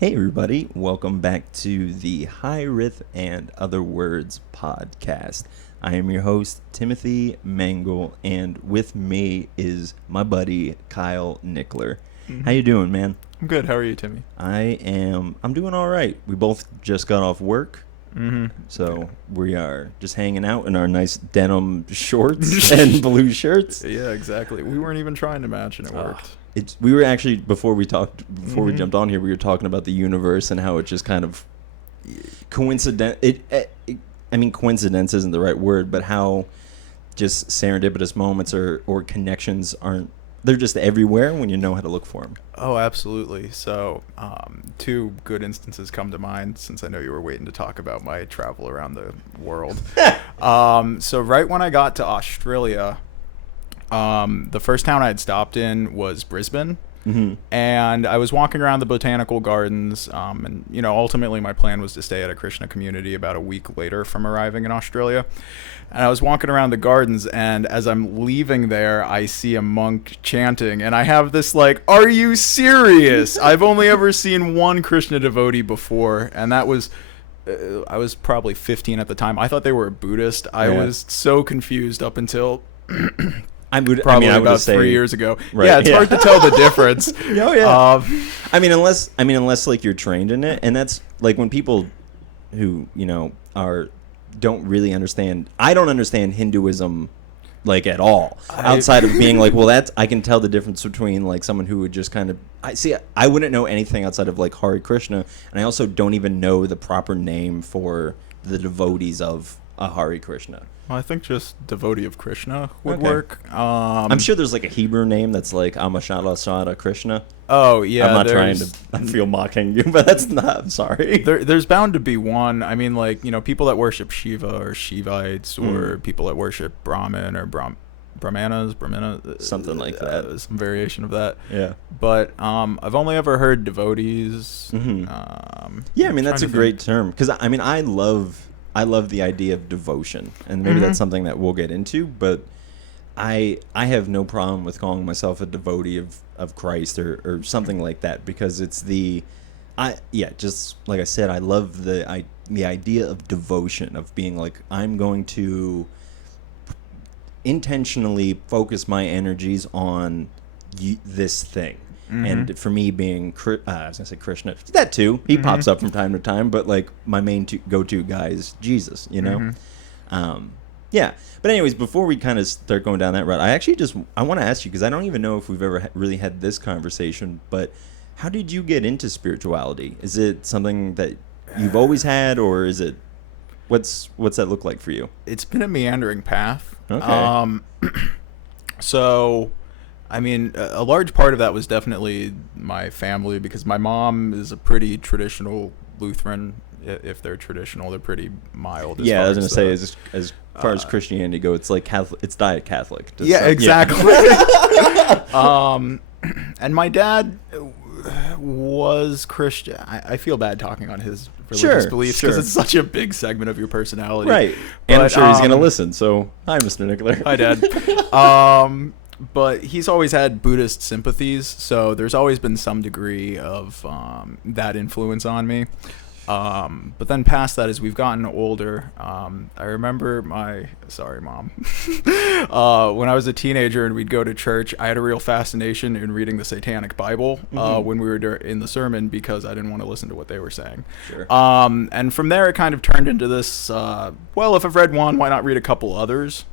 Hey everybody, welcome back to the Hiraeth and Other Words podcast. I am your host, Timothy Mangle, and with me is my buddy, Kyle Nickler. How you doing, man? I'm good. How are you, Timmy? I'm doing all right. We both just got off work, so we are just hanging out in our nice denim shorts and blue shirts. Yeah, exactly. We weren't even trying to match, and it worked. We were actually, before we jumped on here, we were talking about the universe and how it just kind of coincidence isn't the right word, but how just serendipitous moments or connections they're just everywhere when you know how to look for them. Oh, absolutely. So, two good instances come to mind since I know you were waiting to talk about my travel around the world. So right when I got to Australia, the first town I had stopped in was Brisbane. And I was walking around the botanical gardens, and ultimately my plan was to stay at a Krishna community about a week later from arriving in Australia. And I was walking around the gardens, and as I'm leaving there, I see a monk chanting, and I have this are you serious? I've only ever seen one Krishna devotee before, and that was I was probably 15 at the time. I thought they were a Buddhist. I was so confused up until I would about 3 years ago. Right, yeah, it's hard to tell the difference. Oh yeah. Unless you're trained in it, and that's when people who don't really understand. I don't understand Hinduism at all. Outside of being I can tell the difference between someone who would just kind of I wouldn't know anything outside of Hare Krishna, and I also don't even know the proper name for the devotees of a Hare Krishna. Well, I think just Devotee of Krishna would work. I'm sure there's a Hebrew name that's Amashada Krishna. Oh, yeah. I'm not trying to feel mocking you, but that's not, I'm sorry. There's bound to be one. I mean, people that worship Shiva or Shivites, or people that worship Brahmin or Brahmanas, something like that. Some variation of that. Yeah. But I've only ever heard devotees. That's a great term. Because, I love the idea of devotion, and maybe that's something that we'll get into, but I have no problem with calling myself a devotee of Christ or something like that, because it's just like I said, I love the idea of devotion, of being I'm going to intentionally focus my energies on this thing. And for me, being I was gonna say Krishna, that too, he pops up from time to time, but my main go-to guy is Jesus, yeah. But anyways, before we kind of start going down that route, I want to ask you, because I don't even know if we've ever really had this conversation, but how did you get into spirituality? Is it something that you've always had, or is it what's that look like for you? It's been a meandering path. Okay. So a large part of that was definitely my family, because my mom is a pretty traditional Lutheran. If they're traditional, they're pretty mild. Yeah, I was going to say, as far as Christianity go, it's Catholic, it's diet Catholic. Yeah, exactly. And my dad was Christian. I feel bad talking on his religious beliefs, because it's such a big segment of your personality. Right. And I'm sure he's going to listen. So, hi, Mr. Nickler. Hi, Dad. But he's always had Buddhist sympathies, so there's always been some degree of that influence on me. But then past that, as we've gotten older, I remember sorry, Mom. When I was a teenager and we'd go to church, I had a real fascination in reading the Satanic Bible when we were in the sermon, because I didn't want to listen to what they were saying. Sure. And from there, it kind of turned into this, if I've read one, why not read a couple others?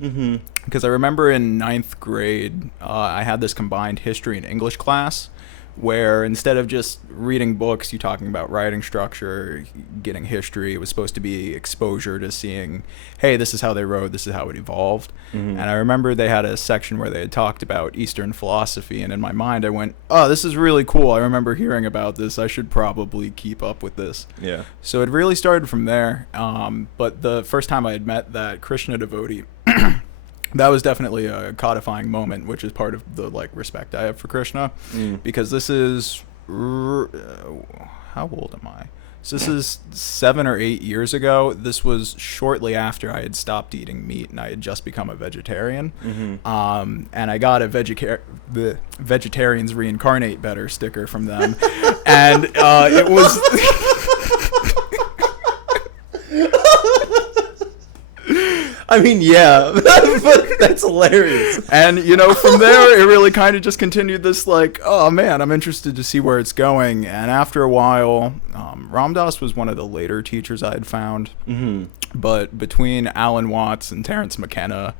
Because I remember in 9th grade, I had this combined history and English class, where instead of just reading books, you talking about writing structure, getting history, it was supposed to be exposure to seeing, hey, this is how they wrote, this is how it evolved. And I remember they had a section where they had talked about Eastern philosophy, and in my mind I went, oh, this is really cool. I remember hearing about this. I should probably keep up with this. Yeah. So it really started from there. But the first time I had met that Krishna devotee, that was definitely a codifying moment, which is part of the respect I have for Krishna, because this is how old am I? So this is 7 or 8 years ago. This was shortly after I had stopped eating meat and I had just become a vegetarian. And I got a the Vegetarians Reincarnate Better sticker from them. And it was... I mean, yeah, but that's hilarious. And, you know, from there, it really kind of just continued this, like, oh, man, I'm interested to see where it's going. And after a while, Ram Dass was one of the later teachers I had found. But between Alan Watts and Terence McKenna,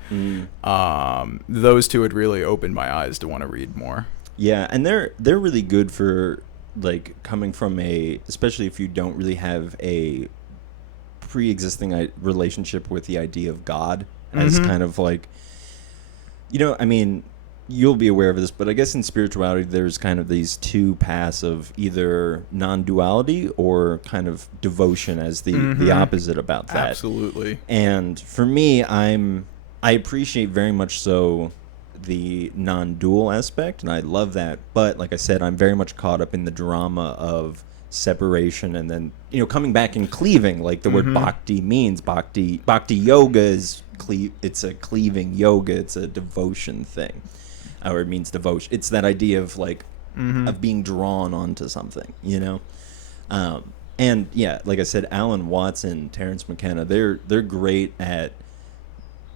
those two had really opened my eyes to want to read more. Yeah, and they're really good for, like, coming from especially if you don't really have a pre-existing relationship with the idea of God as kind of like, you know, I mean, you'll be aware of this, but I guess in spirituality there's kind of these two paths of either non-duality or kind of devotion as the opposite about that. Absolutely. And for me, I appreciate very much so the non-dual aspect, and I love that, but like I said, I'm very much caught up in the drama of separation and then, you know, coming back and cleaving, like the word bhakti means. Bhakti yoga is it's a cleaving yoga, it's a devotion thing, or it means devotion. It's that idea of like of being drawn onto something, you know. And yeah, like I said, Alan Watts and Terence McKenna, they're great at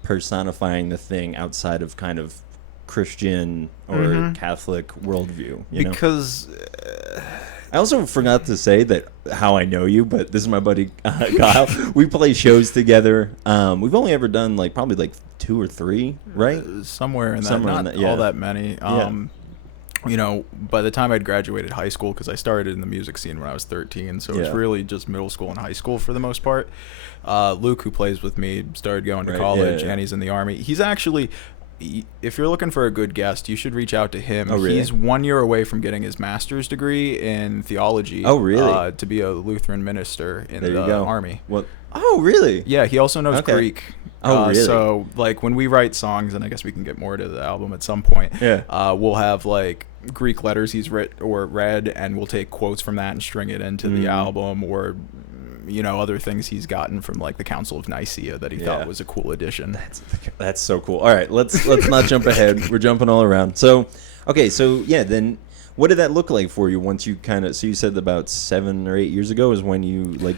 personifying the thing outside of kind of Christian or Catholic worldview, you know? Because I also forgot to say that how I know you, but this is my buddy Kyle. We play shows together. We've only ever done like probably like 2 or 3, right? Somewhere in that, Somewhere in not that, yeah. all that many. You know, by the time I'd graduated high school, because I started in the music scene when I was 13, so it was really just middle school and high school for the most part. Luke, who plays with me, started going to college, and he's in the Army. He's actually... If you're looking for a good guest, you should reach out to him. Oh, really? He's 1 year away from getting his master's degree in theology. Oh, really? To be a Lutheran minister in the Army. What? Oh, really? Yeah, he also knows Greek. Oh, really? So, like, when we write songs, and I guess we can get more to the album at some point, we'll have, like, Greek letters he's read, and we'll take quotes from that and string it into the album, or... you know, other things he's gotten from like the Council of Nicaea that he thought was a cool addition. That's so cool. All right, let's not jump ahead. We're jumping all around. So, okay, so yeah, then what did that look like for you once you kind of? So you said about 7 or 8 years ago is when you like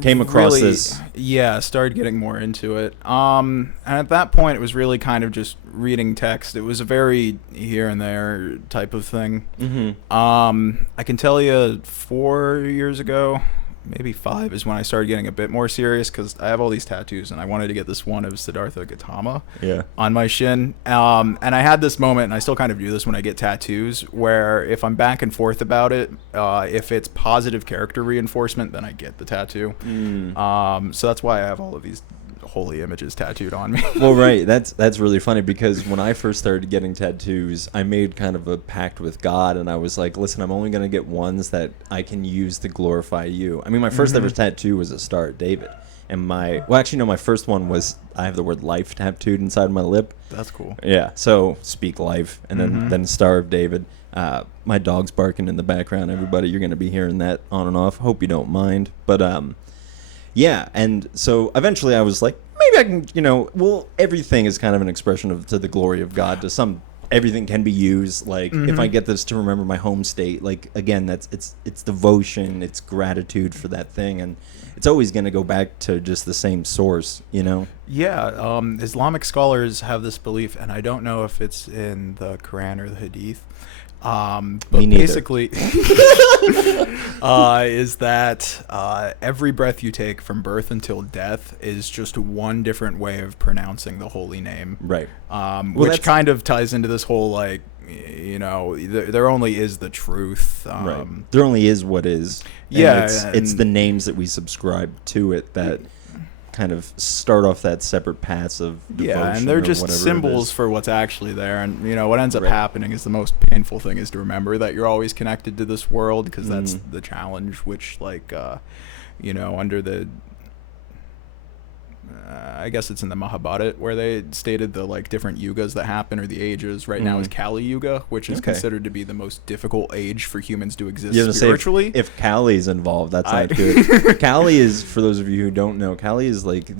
came across this. Yeah, started getting more into it. And at that point, it was really kind of just reading text. It was a very here and there type of thing. I can tell you 4 years ago, maybe 5, is when I started getting a bit more serious, because I have all these tattoos and I wanted to get this one of Siddhartha Gautama on my shin. And I had this moment, and I still kind of do this when I get tattoos, where if I'm back and forth about it, if it's positive character reinforcement, then I get the tattoo. So that's why I have all of these holy images tattooed on me. Well, right. That's really funny, because when I first started getting tattoos, I made kind of a pact with God, and I was like, listen, I'm only going to get ones that I can use to glorify you. I mean, my first ever tattoo was a Star of David. And my first one was, I have the word life tattooed inside my lip. That's cool. Yeah. So speak life, and then Star of David. My dog's barking in the background. Everybody, you're going to be hearing that on and off. Hope you don't mind. But, yeah, and so eventually I was like, maybe I can, you know, well, everything is kind of an expression to the glory of God. Everything can be used. Like, if I get this to remember my home state, like, again, it's devotion, it's gratitude for that thing, and it's always going to go back to just the same source, you know? Yeah, Islamic scholars have this belief, and I don't know if it's in the Quran or the Hadith, but basically is that every breath you take from birth until death is just one different way of pronouncing the holy name. Right. Which kind of ties into this whole, like, you know, there only is the truth. Right. There only is what is. Yeah. It's the names that we subscribe to it that kind of start off that separate paths of devotion. Yeah, and they're just symbols for what's actually there. And, you know, what ends up happening is the most painful thing is to remember that you're always connected to this world, because that's the challenge, which, like, you know, under the I guess it's in the Mahabharata where they stated the like different yugas that happen or the ages. Right now is Kali Yuga, which is considered to be the most difficult age for humans to exist spiritually. If Kali's involved, that's not good. Kali is, for those of you who don't know, Kali is like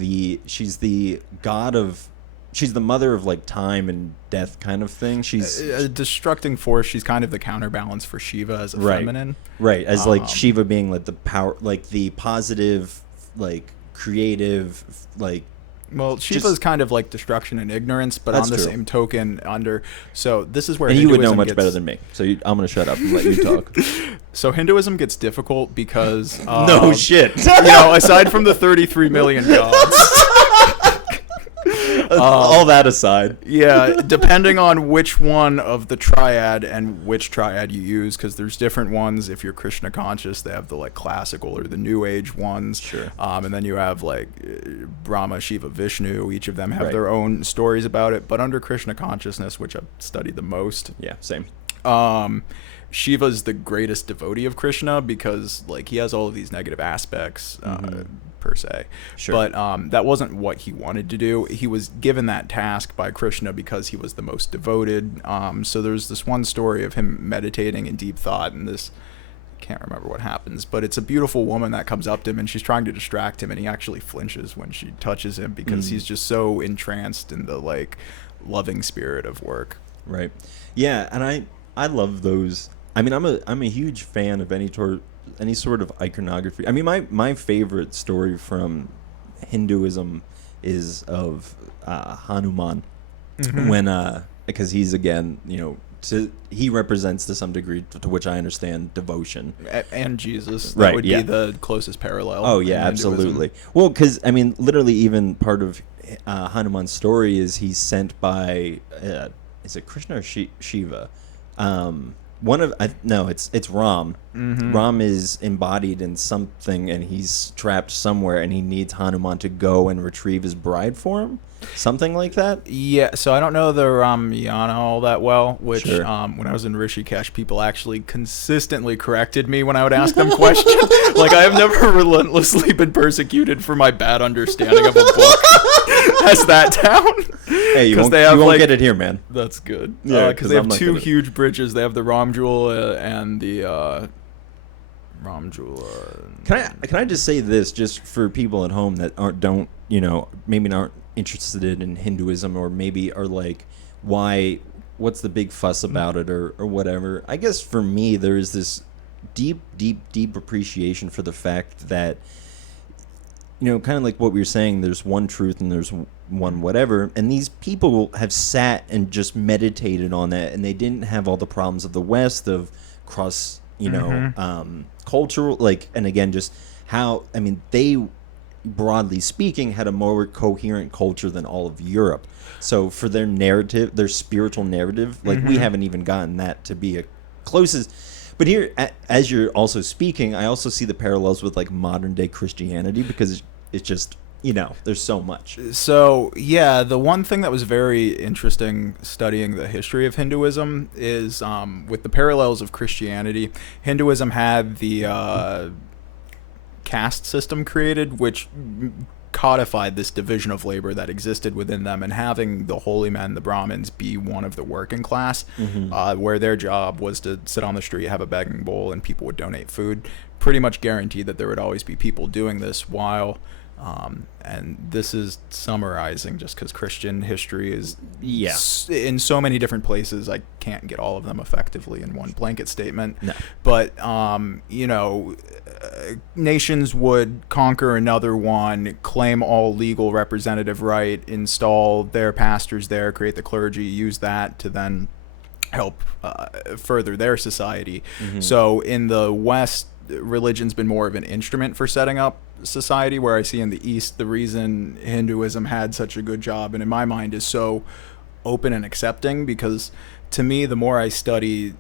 she's the god of, she's the mother of like time and death kind of thing. She's a destructing force. She's kind of the counterbalance for Shiva as a feminine. Right, as like Shiva being like the power, like the positive, like creative, like. Well, Shiva's kind of like destruction and ignorance, but on the same token, so this is where and Hinduism you would know much better than me. So I'm going to shut up and let you talk. So Hinduism gets difficult because no shit. Aside from the 33 million gods. All that aside. Yeah, depending on which one of the triad and which triad you use, because there's different ones. If you're Krishna conscious, they have the like classical or the New Age ones. Sure. And then you have like Brahma, Shiva, Vishnu. Each of them have their own stories about it. But under Krishna consciousness, which I've studied the most. Yeah, same. Shiva's the greatest devotee of Krishna because like he has all of these negative aspects per se. Sure. But that wasn't what he wanted to do. He was given that task by Krishna because he was the most devoted. So there's this one story of him meditating in deep thought, and this, I can't remember what happens, but it's a beautiful woman that comes up to him and she's trying to distract him, and he actually flinches when she touches him because he's just so entranced in the like loving spirit of work. Right. Yeah, and I love those. I mean, I'm a huge fan of any sort of iconography. I mean, my favorite story from Hinduism is of Hanuman, when because he's, again, he represents to some degree, to which I understand, devotion. And Jesus, that would be the closest parallel. Oh yeah, absolutely. Well, because I mean, literally, even part of Hanuman's story is he's sent by is it Krishna or Shiva? It's Ram. Ram is embodied in something, and he's trapped somewhere, and he needs Hanuman to go and retrieve his bride for him, something like that. Yeah, so I don't know the Ramayana all that well, which Sure. When I was in Rishikesh, people actually consistently corrected me when I would ask them questions. Like, I have never relentlessly been persecuted for my bad understanding of a book as that town. Hey, you won't get it here, man. That's good. Yeah, because they have two huge bridges. They have the Ram Jewel and the Ram Jewel. Can I just say this, just for people at home that maybe aren't interested in Hinduism, or maybe are like, what's the big fuss about it, or whatever. I guess for me, there is this deep appreciation for the fact that, kind of like what we were saying, there's one truth and there's one whatever, and these people have sat and just meditated on that, and they didn't have all the problems of the West of cross, cultural, like, and again, just how, I mean, they, broadly speaking, had a more coherent culture than all of Europe. So for their narrative, their spiritual narrative, like, we haven't even gotten that to be a closest. But here, as you're also speaking, I also see the parallels with like modern day Christianity, because it's just, there's so much. So, yeah, the one thing that was very interesting studying the history of Hinduism is with the parallels of Christianity, Hinduism had the caste system created, which codified this division of labor that existed within them, and having the holy men, the Brahmins, be one of the working class, where their job was to sit on the street, have a begging bowl, and people would donate food. Pretty much guaranteed that there would always be people doing this, while and this is summarizing just because Christian history is in so many different places, I can't get all of them effectively in one blanket statement. No. But nations would conquer another one, claim all legal representative right, install their pastors there, create the clergy, use that to then help further their society. So in the West, religion's been more of an instrument for setting up society, where I see in the East the reason Hinduism had such a good job, and in my mind is so open and accepting, because to me, the more I study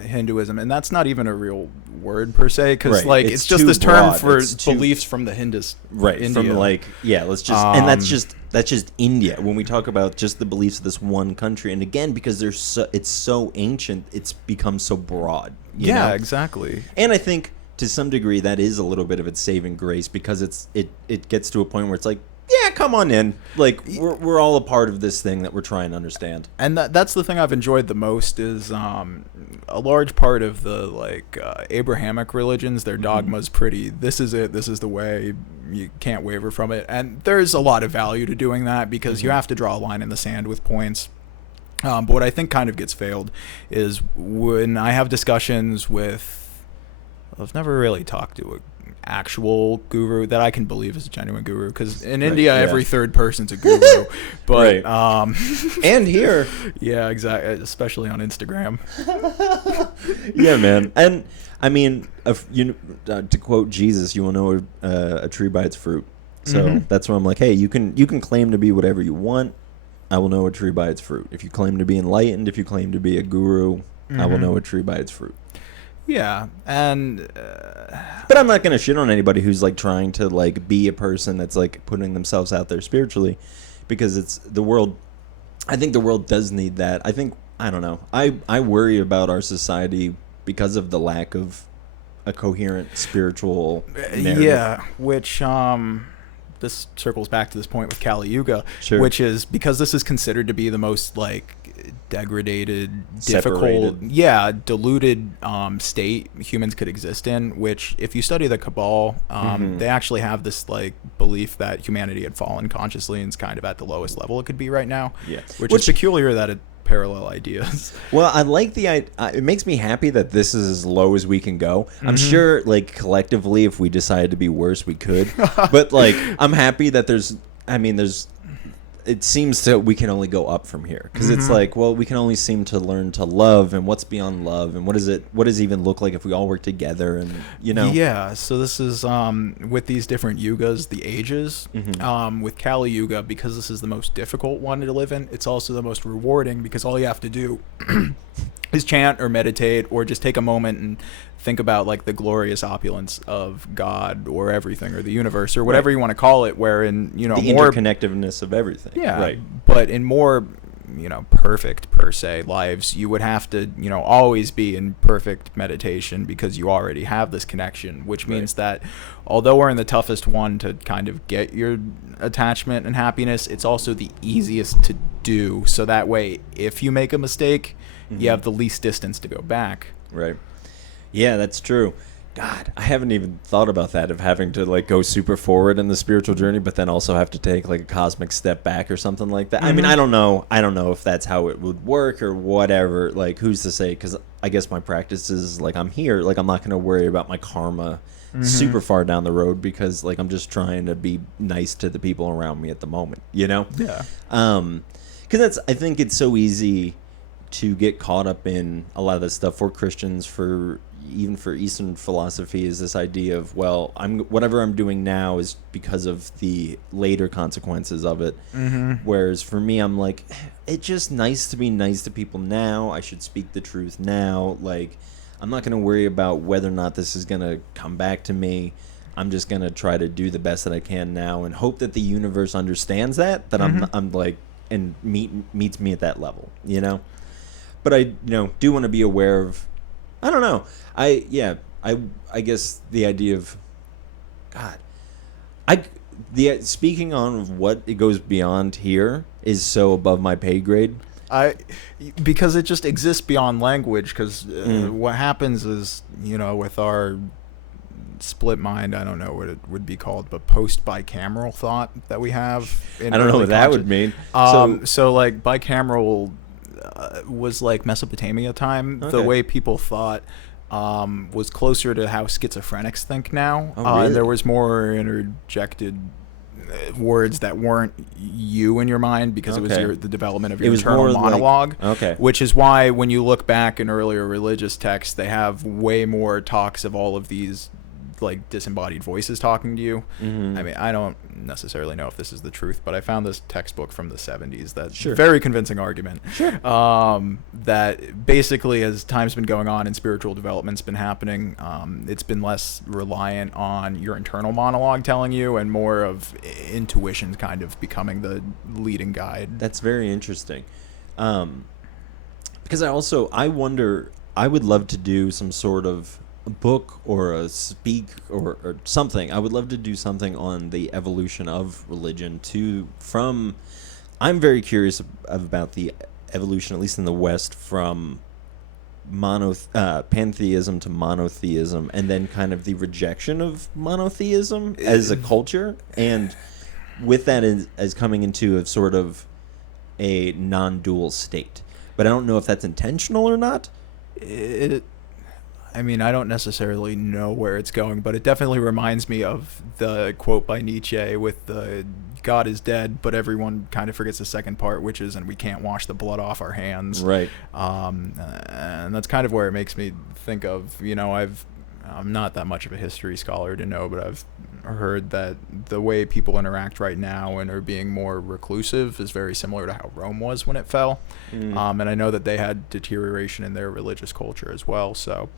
Hinduism, and that's not even a real word per se, because like it's just this term broad. For beliefs from the Hindus, India. From like, let's just, and that's just India. When we talk about just the beliefs of this one country, and again, because it's so ancient, it's become so broad. You know? Exactly. And I think to some degree that is a little bit of its saving grace, because it gets to a point where it's like, yeah, come on in. Like, we're all a part of this thing that we're trying to understand. And that's the thing I've enjoyed the most is a large part of the like Abrahamic religions, their dogma's pretty, this is it, this is the way, you can't waver from it. And there's a lot of value to doing that because you have to draw a line in the sand with points. But what I think kind of gets failed is when I have discussions with, I've never really talked to a actual guru that I can believe is a genuine guru, because in India every third person's a guru, but and here, yeah, exactly, especially on Instagram. Yeah, man. And I mean, to quote Jesus, you will know a tree by its fruit. So that's where I'm like, hey, you can claim to be whatever you want. I will know a tree by its fruit. If you claim to be enlightened, if you claim to be a guru, I will know a tree by its fruit. Yeah, and but I'm not gonna shit on anybody who's like trying to like be a person that's like putting themselves out there spiritually, because it's the world. I think the world does need that. I don't know. I worry about our society because of the lack of a coherent spiritual narrative. Yeah, which this circles back to this point with Kali Yuga, which is because this is considered to be the most like degraded, difficult, diluted state humans could exist in, which if you study the Cabal, they actually have this like belief that humanity had fallen consciously and is kind of at the lowest level it could be right now, which is peculiar that it parallel ideas. Well, I like it makes me happy that this is as low as we can go. I'm sure like collectively if we decided to be worse we could, but like I'm happy that it seems that we can only go up from here, because it's like, well, we can only seem to learn to love, and what's beyond love, and what does it even look like if we all work together, and so this is with these different yugas, the ages, with Kali Yuga, because this is the most difficult one to live in, it's also the most rewarding, because all you have to do is chant or meditate or just take a moment and think about like the glorious opulence of God or everything or the universe or whatever you want to call it, wherein the more interconnectedness of everything. But in more perfect per se lives, you would have to always be in perfect meditation, because you already have this connection, which means that although we're in the toughest one to kind of get your attachment and happiness, it's also the easiest to do, so that way if you make a mistake, you have the least distance to go back. Yeah, that's true. God, I haven't even thought about that, of having to like go super forward in the spiritual journey, but then also have to take like a cosmic step back or something like that. I mean, I don't know if that's how it would work or whatever. Like, who's to say? Because I guess my practice is like, I'm here. Like, I'm not going to worry about my karma super far down the road, because like I'm just trying to be nice to the people around me at the moment. Because I think it's so easy to get caught up in a lot of this stuff for Christians, even for Eastern philosophy, is this idea of, well, whatever I'm doing now is because of the later consequences of it. Whereas for me, I'm like, it's just nice to be nice to people now. I should speak the truth now. Like, I'm not going to worry about whether or not this is going to come back to me. I'm just going to try to do the best that I can now and hope that the universe understands that I'm like, and meets me at that level, But I, do want to be aware of, I don't know. I guess the idea of, God, speaking on of what it goes beyond here is so above my pay grade. Because it just exists beyond language, because what happens is, with our split mind, I don't know what it would be called, but post bicameral thought that we have. I don't know what that would mean. So like bicameral was like Mesopotamia time. The way people thought was closer to how schizophrenics think now. Really? There was more interjected words that weren't you in your mind, because it was the development of your internal monologue. Which is why when you look back in earlier religious texts, they have way more talks of all of these like disembodied voices talking to you. I mean, I don't necessarily know if this is the truth, but I found this textbook from the 70s that's very convincing argument that basically, as time's been going on and spiritual development's been happening, it's been less reliant on your internal monologue telling you and more of intuition kind of becoming the leading guide. That's very interesting, because I wonder, I would love to do some sort of a book or a speak or something. I would love to do something on the evolution of religion from. I'm very curious about the evolution, at least in the West, from pantheism to monotheism, and then kind of the rejection of monotheism as a culture, and with that as coming into a sort of a non-dual state. But I don't know if that's intentional or not. I mean, I don't necessarily know where it's going, but it definitely reminds me of the quote by Nietzsche with the God is dead, but everyone kind of forgets the second part, which is, and we can't wash the blood off our hands. Right. And that's kind of where it makes me think of, I'm not that much of a history scholar to know, but I've heard that the way people interact right now and are being more reclusive is very similar to how Rome was when it fell. And I know that they had deterioration in their religious culture as well. So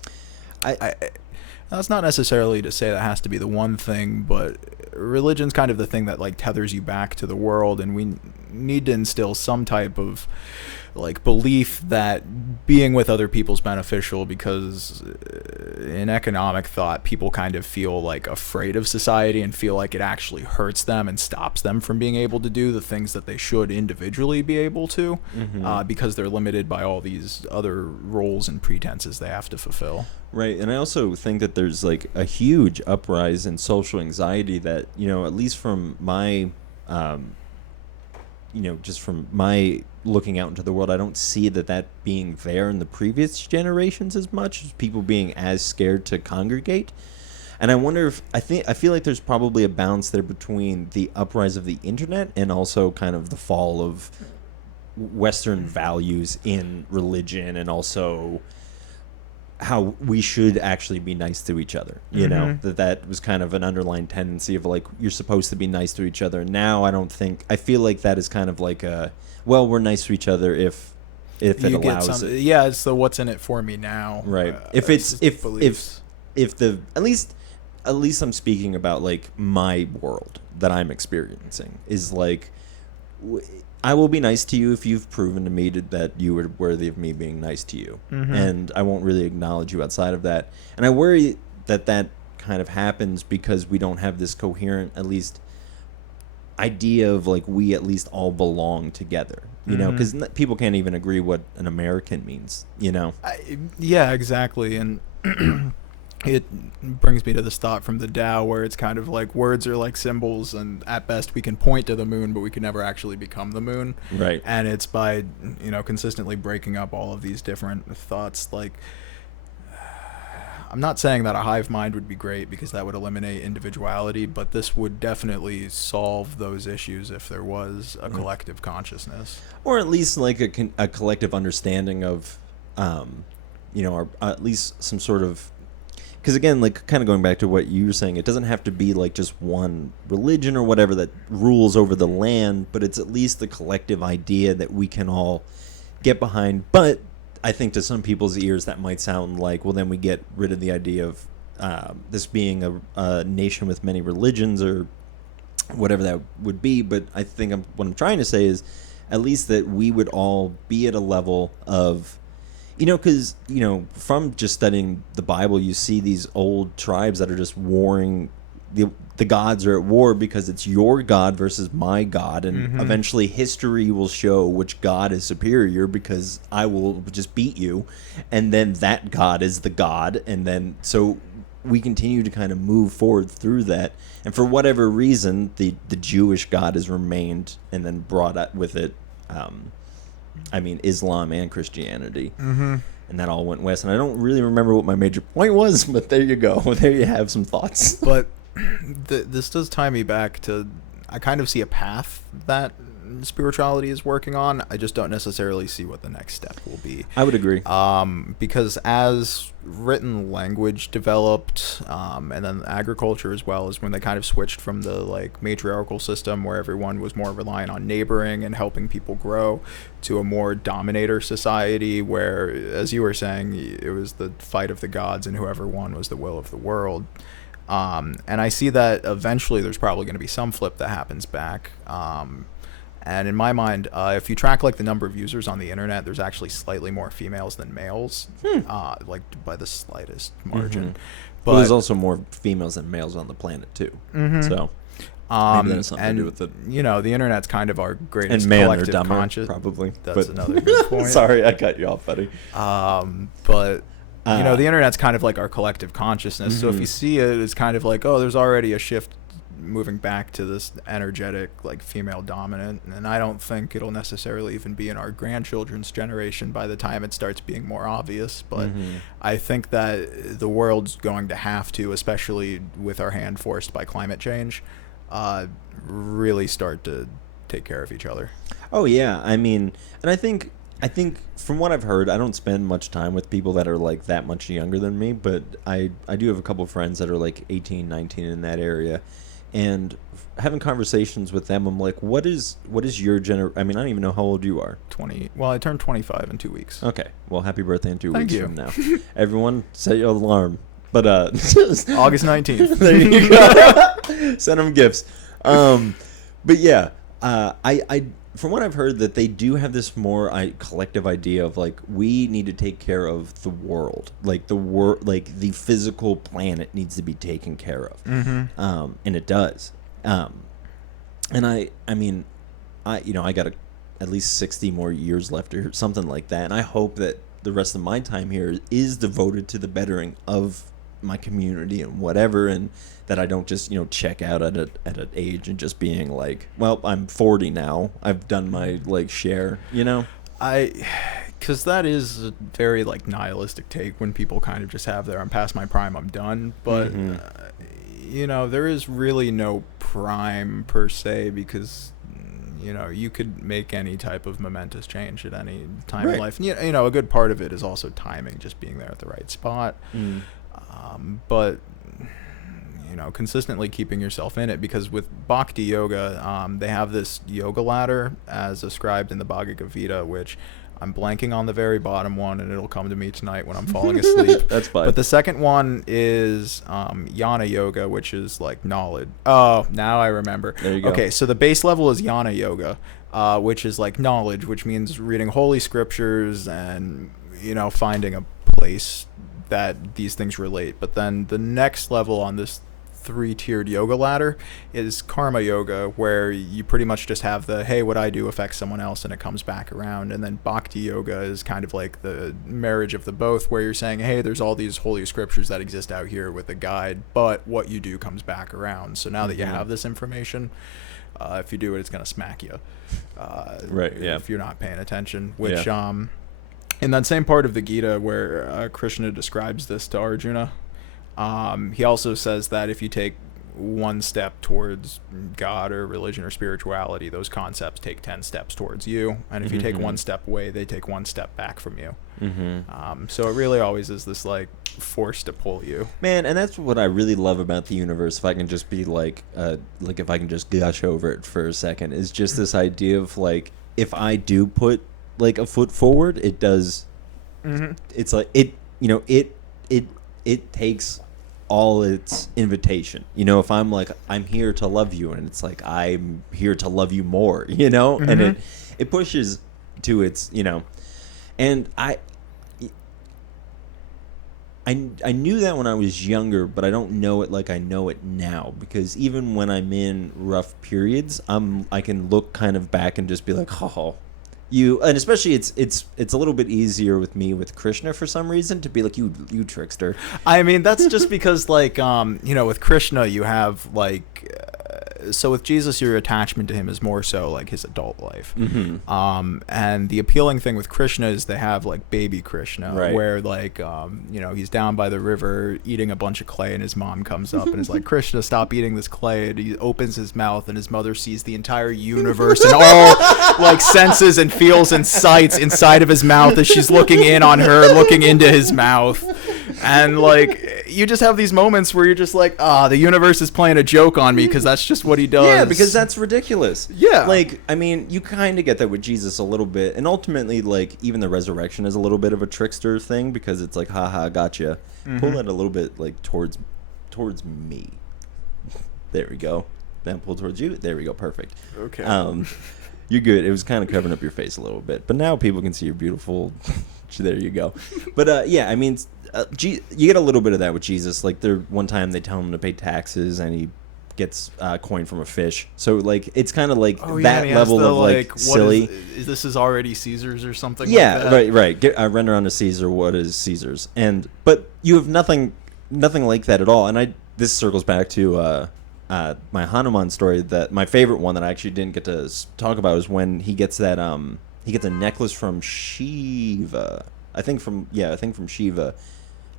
that's not necessarily to say that has to be the one thing, but religion's kind of the thing that like tethers you back to the world, and we need to instill some type of like belief that being with other people's beneficial, because in economic thought people kind of feel like afraid of society and feel like it actually hurts them and stops them from being able to do the things that they should individually be able to, because they're limited by all these other roles and pretenses they have to fulfill. Right. And I also think that there's like a huge uprise in social anxiety that, at least from my just from my looking out into the world, I don't see that being there in the previous generations as much, as people being as scared to congregate. And I wonder if I feel like there's probably a balance there between the uprise of the internet and also kind of the fall of Western values in religion, and also how we should actually be nice to each other. That was kind of an underlying tendency of like, you're supposed to be nice to each other. Now I feel like that is kind of like we're nice to each other if it allows it. Yeah, it's the what's in it for me now. Right. If at least I'm speaking about like my world that I'm experiencing is like, I will be nice to you if you've proven to me that you are worthy of me being nice to you. And I won't really acknowledge you outside of that. And I worry that kind of happens because we don't have this coherent, at least, idea of like we at least all belong together. Because people can't even agree what an American means. Yeah, exactly. And it brings me to this thought from the Tao, where it's kind of like words are like symbols, and at best we can point to the moon, but we can never actually become the moon. Right. And it's by consistently breaking up all of these different thoughts. Like, I'm not saying that a hive mind would be great, because that would eliminate individuality, but this would definitely solve those issues if there was a collective consciousness, or at least like a collective understanding of or at least some sort of. Because again, like kind of going back to what you were saying, it doesn't have to be like just one religion or whatever that rules over the land, but it's at least the collective idea that we can all get behind. But I think to some people's ears that might sound like, well, then we get rid of the idea of this being a nation with many religions or whatever that would be. But I think what I'm trying to say is at least that we would all be at a level of, because, from just studying the Bible, you see these old tribes that are just warring. The gods are at war because it's your God versus my God. And eventually history will show which God is superior, because I will just beat you. And then that God is the God. And then so we continue to kind of move forward through that. And for whatever reason, the Jewish God has remained, and then brought up with it Islam and Christianity. And that all went west. And I don't really remember what my major point was, but there you go. There you have some thoughts. But this does tie me back to, I kind of see a path that spirituality is working on. I just don't necessarily see what the next step will be. I would agree. Because as written language developed, and then agriculture as well, is when they kind of switched from the like matriarchal system where everyone was more reliant on neighboring and helping people grow, to a more dominator society where, as you were saying, it was the fight of the gods, and whoever won was the will of the world. And I see that eventually there's probably going to be some flip that happens back. And in my mind, if you track like the number of users on the internet, there's actually slightly more females than males, like by the slightest margin. But Well, there's also more females than males on the planet too. So maybe that has something to do with it. You know, the internet's kind of our greatest And men are collective dumber, conscious. probably. That's but another good point. Sorry, I cut you off, buddy. But you know, the internet's kind of like our collective consciousness. So if you see it, it's kind of like, oh, there's already a shift moving back to this energetic, like female dominant. And I don't think it'll necessarily even be in our grandchildren's generation by the time it starts being more obvious. But I think that the world's going to have to, especially with our hand forced by climate change, really start to take care of each other. Oh yeah, I mean, and I think from what I've heard, I don't spend much time with people that are like that much younger than me, but I do have a couple of friends that are like 18, 19 in that area, and having conversations with them, I'm like, what is your I mean, I don't even know how old you are. 20. Well, I turned 25 in 2 weeks. Okay, well, happy birthday in 2 Thank weeks you. from now. Everyone, set your alarm. But August 19th. there you go. Send them gifts. But yeah, I from what I've heard, that they do have this more collective idea of like, we need to take care of the world, like like the physical planet needs to be taken care of, and it does. And I mean, I got at least 60 more years left or something like that, and I hope that the rest of my time here is devoted to the bettering of my community and whatever, and that I don't just check out at an age and just being like, well, I'm 40 now, I've done my like share, because that is a very like nihilistic take when people kind of just have their, I'm past my prime, I'm done. But there is really no prime per se, because you could make any type of momentous change at any time in life. And, a good part of it is also timing, just being there at the right spot. But consistently keeping yourself in it, because with Bhakti Yoga, they have this yoga ladder as ascribed in the Bhagavad Gita, which I'm blanking on the very bottom one, and it'll come to me tonight when I'm falling asleep. That's fine. But the second one is Jnana Yoga, which is like knowledge. Oh, now I remember. There you go. Okay, so the base level is Jnana Yoga, which is like knowledge, which means reading holy scriptures and finding a place that these things relate. But then the next level on this 3-tiered yoga ladder is karma yoga, where you pretty much just have the, hey, what I do affects someone else and it comes back around. And then bhakti yoga is kind of like the marriage of the both, where you're saying, hey, there's all these holy scriptures that exist out here with a guide, but what you do comes back around. So now that you have this information, if you do it, it's going to smack you, if you're not paying attention, which in that same part of the Gita where Krishna describes this to Arjuna, he also says that if you take one step towards God or religion or spirituality, those concepts take 10 steps towards you. And if you take one step away, they take one step back from you. So it really always is this like force to pull you. Man, and that's what I really love about the universe. If I can just be like if I can just gush over it for a second, is just this idea of like, if I do put like a foot forward, it does. It's like it takes all its invitation. If I'm like, I'm here to love you, and it's like, I'm here to love you more, and it pushes to its, and I knew that when I was younger, but I don't know it like I know it now, because even when I'm in rough periods, I can look kind of back and just be like, oh, and especially it's a little bit easier with me with Krishna for some reason to be like, you trickster. I mean, that's just because like with Krishna you have like so with Jesus, your attachment to him is more so like his adult life. And the appealing thing with Krishna is they have like baby Krishna, where like he's down by the river eating a bunch of clay, and his mom comes up and is like, Krishna, stop eating this clay. And he opens his mouth, and his mother sees the entire universe and all like senses and feels and sights inside of his mouth as she's looking in on her, looking into his mouth. And like, you just have these moments where you're just like, the universe is playing a joke on me, because that's just what he does. Yeah, because that's ridiculous. Yeah. Like, I mean, you kind of get that with Jesus a little bit. And ultimately, like, even the resurrection is a little bit of a trickster thing, because it's like, haha, gotcha. Pull it a little bit, like, towards me. There we go. Then pull towards you. There we go. Perfect. Okay. You're good. It was kind of covering up your face a little bit, but now people can see you're beautiful. There you go. But yeah, I mean, you get a little bit of that with Jesus. Like there, one time they tell him to pay taxes, and he gets coin from a fish. So like it's kind of like that level of like silly. This is already Caesar's or something. Yeah, like that? right. Render unto Caesar what is Caesar's, but you have nothing like that at all. And this circles back to my Hanuman story. That my favorite one that I actually didn't get to talk about is when he gets that he gets a necklace from Shiva. I think from Shiva.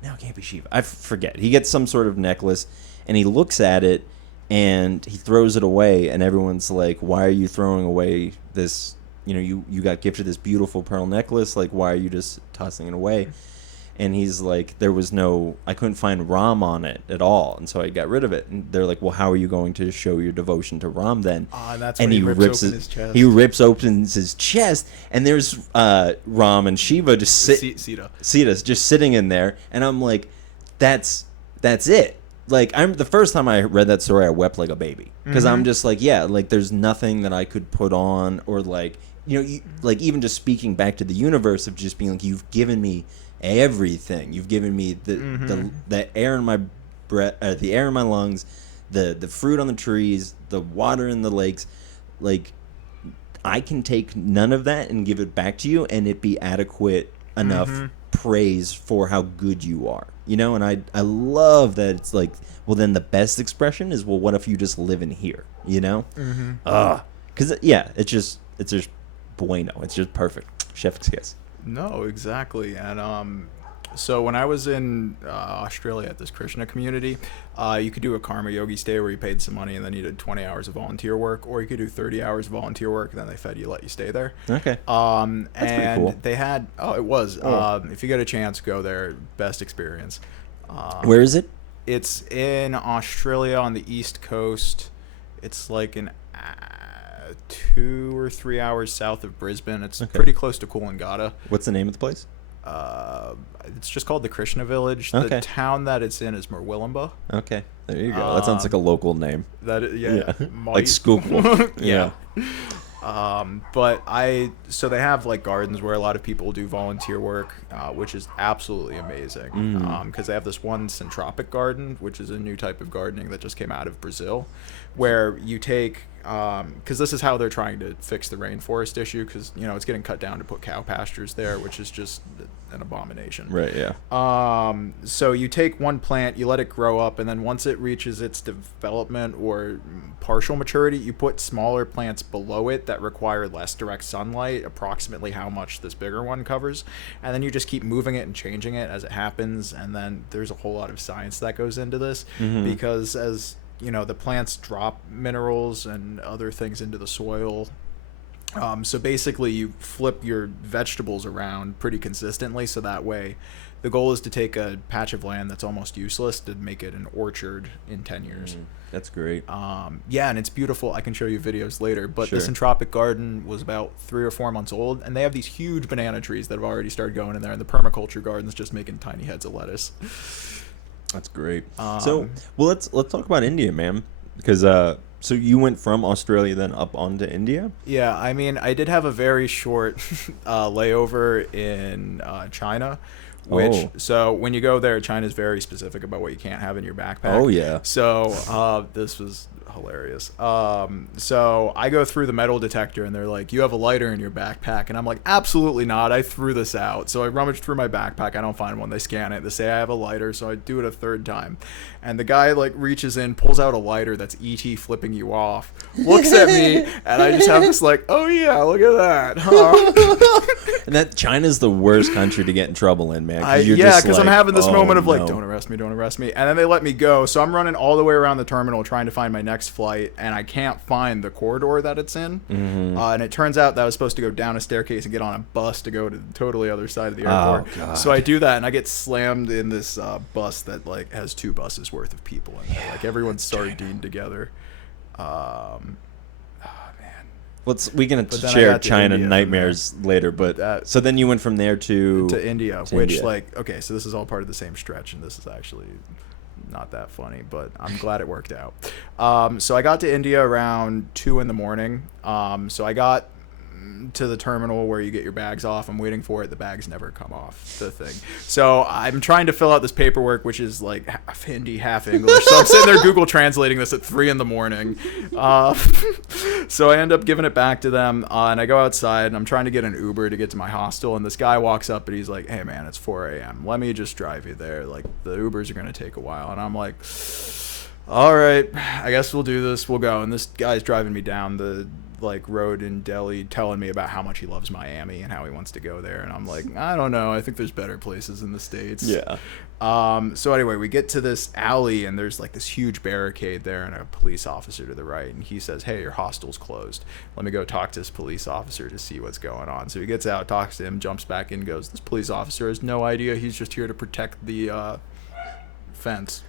No, it can't be Shiva. I forget. He gets some sort of necklace, and he looks at it, and he throws it away, and everyone's like, "Why are you throwing away this? You got gifted this beautiful pearl necklace. Like, why are you just tossing it away?" And he's like, I couldn't find Ram on it at all, and so I got rid of it. And they're like, well, how are you going to show your devotion to Ram then? And that's when he rips open his chest. He rips open his chest, and there's Ram and Shiva just Sita just sitting in there, and I'm like, that's it. Like the first time I read that story, I wept like a baby because I'm just like, yeah, like there's nothing that I could put on or like like even just speaking back to the universe of just being like, you've given me everything. You've given me the air in my breath, the air in my lungs, the fruit on the trees, the water in the lakes. Like I can take none of that and give it back to you, and it be adequate enough praise for how good you are. And I love that it's like, well, then the best expression is, well, what if you just live in here? Because it's just bueno. It's just perfect. Chef's kiss. No, exactly. And so when I was in Australia at this Krishna community, you could do a karma yogi stay where you paid some money and then you did 20 hours of volunteer work, or you could do 30 hours of volunteer work and then they fed you, let you stay there. Okay. That's pretty cool. They had, if you get a chance, go there. Best experience. Where is it? It's in Australia on the East Coast. It's like 2 or 3 hours south of Brisbane. It's pretty close to Coolangatta. What's the name of the place? It's just called the Krishna Village. Okay. The town that it's in is Murwillumbah. Okay, there you go. That sounds like a local name. Yeah. Like Schuylkill. Yeah. But so they have like gardens where a lot of people do volunteer work, which is absolutely amazing. Because they have this one centropic garden, which is a new type of gardening that just came out of Brazil, where you take, because this is how they're trying to fix the rainforest issue, because it's getting cut down to put cow pastures there, which is just an abomination. Right. Yeah. So you take one plant, you let it grow up, and then once it reaches its development or partial maturity, you put smaller plants below it that require less direct sunlight, approximately how much this bigger one covers, and then you just keep moving it and changing it as it happens. And then there's a whole lot of science that goes into this, because as the plants drop minerals and other things into the soil. So basically you flip your vegetables around pretty consistently, so that way the goal is to take a patch of land that's almost useless to make it an orchard in 10 years. That's great. Yeah, and it's beautiful. I can show you videos later, but Sure. the centropic garden was about 3 or 4 months old, and they have these huge banana trees that have already started going in there, and the permaculture garden's just making tiny heads of lettuce. That's great. Let's talk about India, man, because so you went from Australia then up onto India? Yeah, I mean, I did have a very short layover in China, so when you go there, China's very specific about what you can't have in your backpack. Oh, yeah. So this was hilarious. So I go through the metal detector and they're like, you have a lighter in your backpack. And I'm like, absolutely not. I threw this out. So I rummage through my backpack. I don't find one. They scan it. They say I have a lighter. So I do it a third time. And the guy like reaches in, pulls out a lighter that's E.T. flipping you off, looks at me, and I just have this like, oh yeah, look at that. Huh? And that China's the worst country to get in trouble in, man. Because I'm having this moment of like, don't arrest me. And then they let me go. So I'm running all the way around the terminal trying to find my next flight, and I can't find the corridor that it's in. And it turns out that I was supposed to go down a staircase and get on a bus to go to the totally other side of the airport. Oh, God. So I do that, and I get slammed in this bus that like has 2 buses worth of people in there. Like everyone's sardined together. Man. We can share China nightmares later, but so then you went from there to India, which like, okay, so this is all part of the same stretch, and this is actually not that funny, but I'm glad it worked out. So I got to India around 2 a.m. So I got to the terminal where you get your bags off. I'm waiting for it. The bags never come off the thing. So I'm trying to fill out this paperwork, which is like half Hindi, half English. So I'm sitting there Google translating this at 3 a.m. So I end up giving it back to them, and I go outside, and I'm trying to get an Uber to get to my hostel, and this guy walks up, and he's like, hey, man, it's 4 a.m. Let me just drive you there. Like, the Ubers are going to take a while. And I'm like, all right, I guess we'll do this. We'll go. And this guy's driving me down the road in Delhi, telling me about how much he loves Miami and how he wants to go there. And I'm like, I don't know. I think there's better places in the States. Yeah. So anyway, we get to this alley, and there's like this huge barricade there and a police officer to the right. And he says, hey, your hostel's closed. Let me go talk to this police officer to see what's going on. So he gets out, talks to him, jumps back in, goes, this police officer has no idea. He's just here to protect the fence.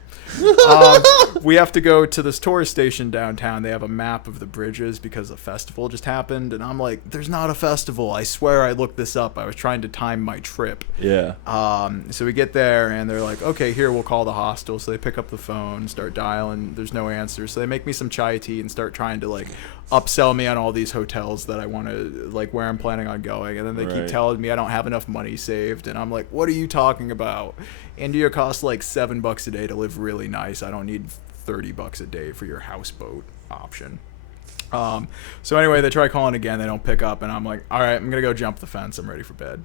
We have to go to this tourist station downtown. They have a map of the bridges because a festival just happened, and I'm like, there's not a festival. I swear I looked this up. I was trying to time my trip. Yeah. So we get there, and they're like, okay, here, we'll call the hostel. So they pick up the phone, start dialing. There's no answer. So they make me some chai tea and start trying to like upsell me on all these hotels that I want to, like, where I'm planning on going. And then they keep telling me I don't have enough money saved, and I'm like, what are you talking about? India costs like $7 a day to live really nice. I don't need $30 a day for your houseboat option. So anyway, they try calling again. They don't pick up, and I'm like, all right, I'm gonna go jump the fence. I'm ready for bed.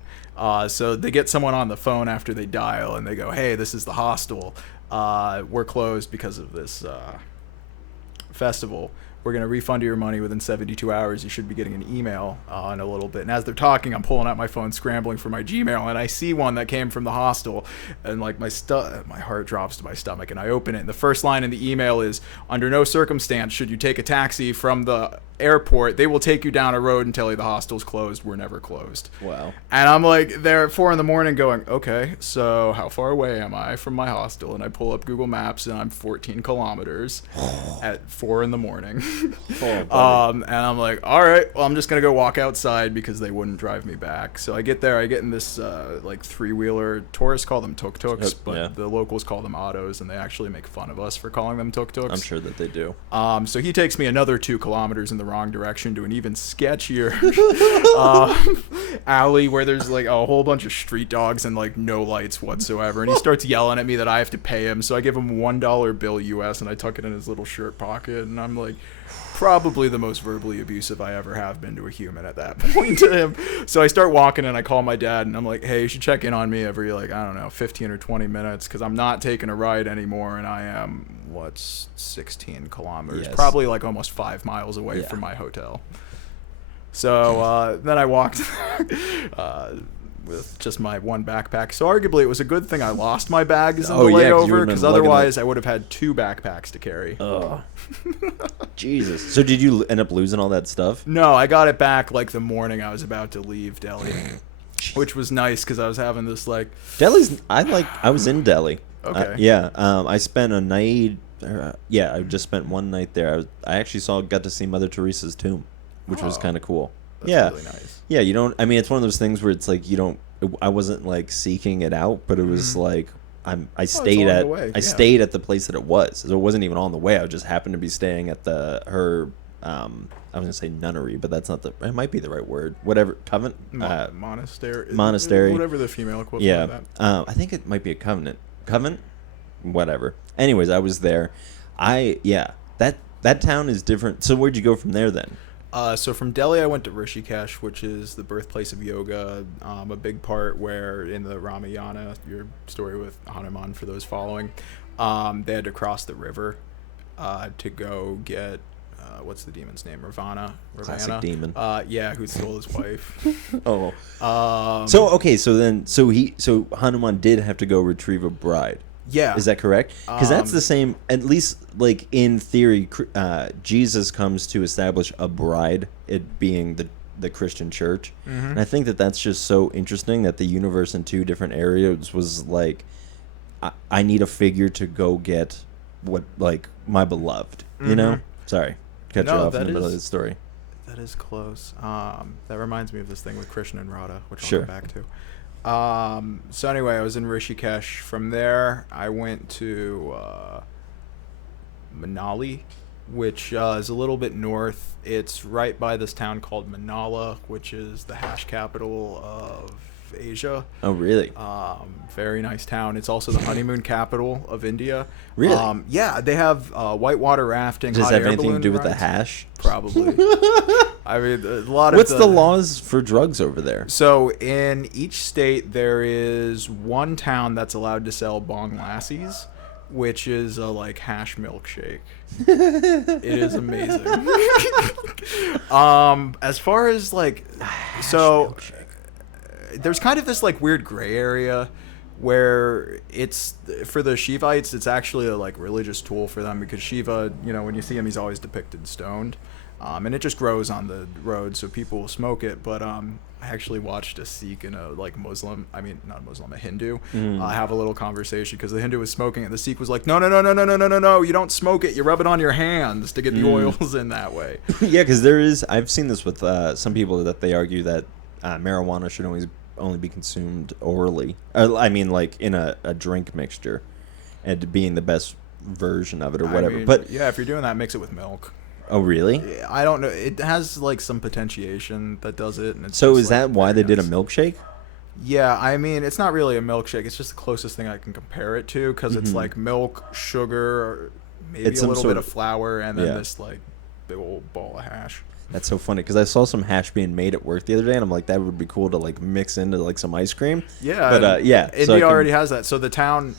So they get someone on the phone after they dial, and they go, hey, this is the hostel. We're closed because of this festival. We're going to refund your money within 72 hours. You should be getting an email in a little bit. And as they're talking, I'm pulling out my phone, scrambling for my Gmail, and I see one that came from the hostel, and like my heart drops to my stomach, and I open it. And the first line in the email is, under no circumstance should you take a taxi from the airport. They will take you down a road and tell you the hostel's closed. We're never closed. Wow. And I'm like there at 4 a.m. going, okay, so how far away am I from my hostel? And I pull up Google Maps, and I'm 14 kilometers at 4 a.m. And I'm like, all right, well, I'm just gonna go walk outside because they wouldn't drive me back. So I get there, I get in this like 3-wheeler. Tourists call them tuk-tuks, but the locals call them autos, and they actually make fun of us for calling them tuk-tuks. I'm sure that they do. So he takes me another 2 kilometers in the wrong direction to an even sketchier alley where there's like a whole bunch of street dogs and like no lights whatsoever. And he starts yelling at me that I have to pay him. So I give him $1 bill US, and I tuck it in his little shirt pocket, and I'm like, probably the most verbally abusive I ever have been to a human at that point to him. So I start walking, and I call my dad, and I'm like, hey, you should check in on me every, like, I don't know, 15 or 20 minutes, because I'm not taking a ride anymore, and I am, 16 kilometers, probably like almost 5 miles away from my hotel. So then I walked with just my one backpack. So arguably it was a good thing I lost my bags on the way over, because otherwise I would have had 2 backpacks to carry. Oh, Jesus. So did you end up losing all that stuff? No, I got it back like the morning I was about to leave Delhi, which was nice because I was having this like... Delhi's... I was in Delhi. Okay. I spent a night... I just spent one night there. I actually got to see Mother Teresa's tomb, which was kind of cool. That's really nice. Yeah, you don't... I mean, it's one of those things where it's like you don't... I wasn't like seeking it out, but it was like I stayed at the place that it was. So it wasn't even on the way. I just happened to be staying at her I was gonna say nunnery, but that's not it might be the right word. Whatever, convent, monastery, whatever the female equivalent of that. I think it might be a convent, whatever. Anyways, I was there. That town is different. So where'd you go from there then? So from Delhi, I went to Rishikesh, which is the birthplace of yoga. A big part where in the Ramayana, your story with Hanuman, for those following, they had to cross the river to go get what's the demon's name? Ravana. Classic demon. Who stole his wife. So Hanuman did have to go retrieve a bride. Yeah. Is that correct? Because that's the same, at least like in theory, Jesus comes to establish a bride, it being the Christian church. Mm-hmm. And I think that's just so interesting that the universe in 2 different areas was like, I need a figure to go get my beloved, you know? Sorry, cut you off in the middle of the story. That is close. That reminds me of this thing with Krishna and Radha, which I'll come back to. So anyway, I was in Rishikesh. From there, I went to Manali, which is a little bit north. It's right by this town called Manala, which is the hash capital of Asia. Oh, really? Very nice town. It's also the honeymoon capital of India. Really? Yeah, they have whitewater rafting. Does hot that have air anything to balloon do with the rides. hash? Probably. I mean, a lot of What's the laws for drugs over there? So in each state, there is one town that's allowed to sell bong lassies, which is a like hash milkshake. It is amazing. As far as like, so there's kind of this like weird gray area where it's for the Shivites, it's actually a like religious tool for them, because Shiva, you know, when you see him, he's always depicted stoned. And it just grows on the road, so people will smoke it. But I actually watched a Sikh and a like Muslim, I mean not a Muslim, a Hindu, have a little conversation, because the Hindu was smoking it. The Sikh was like, no, you don't smoke it. You rub it on your hands to get the oils in that way. Yeah, because I've seen this with some people that they argue that marijuana should only be consumed orally. I mean, like in a drink mixture, and being the best version of it or whatever. I mean, but yeah, if you're doing that, mix it with milk. Oh, really? I don't know. It has like some potentiation that does it. And it's so just, is that why they did a milkshake? Yeah, I mean, it's not really a milkshake. It's just the closest thing I can compare it to, because it's like milk, sugar, maybe a little bit of flour, and then this like big old ball of hash. That's so funny, because I saw some hash being made at work the other day, and I'm like, that would be cool to like mix into like some ice cream. Yeah, but yeah, India already has that. So the town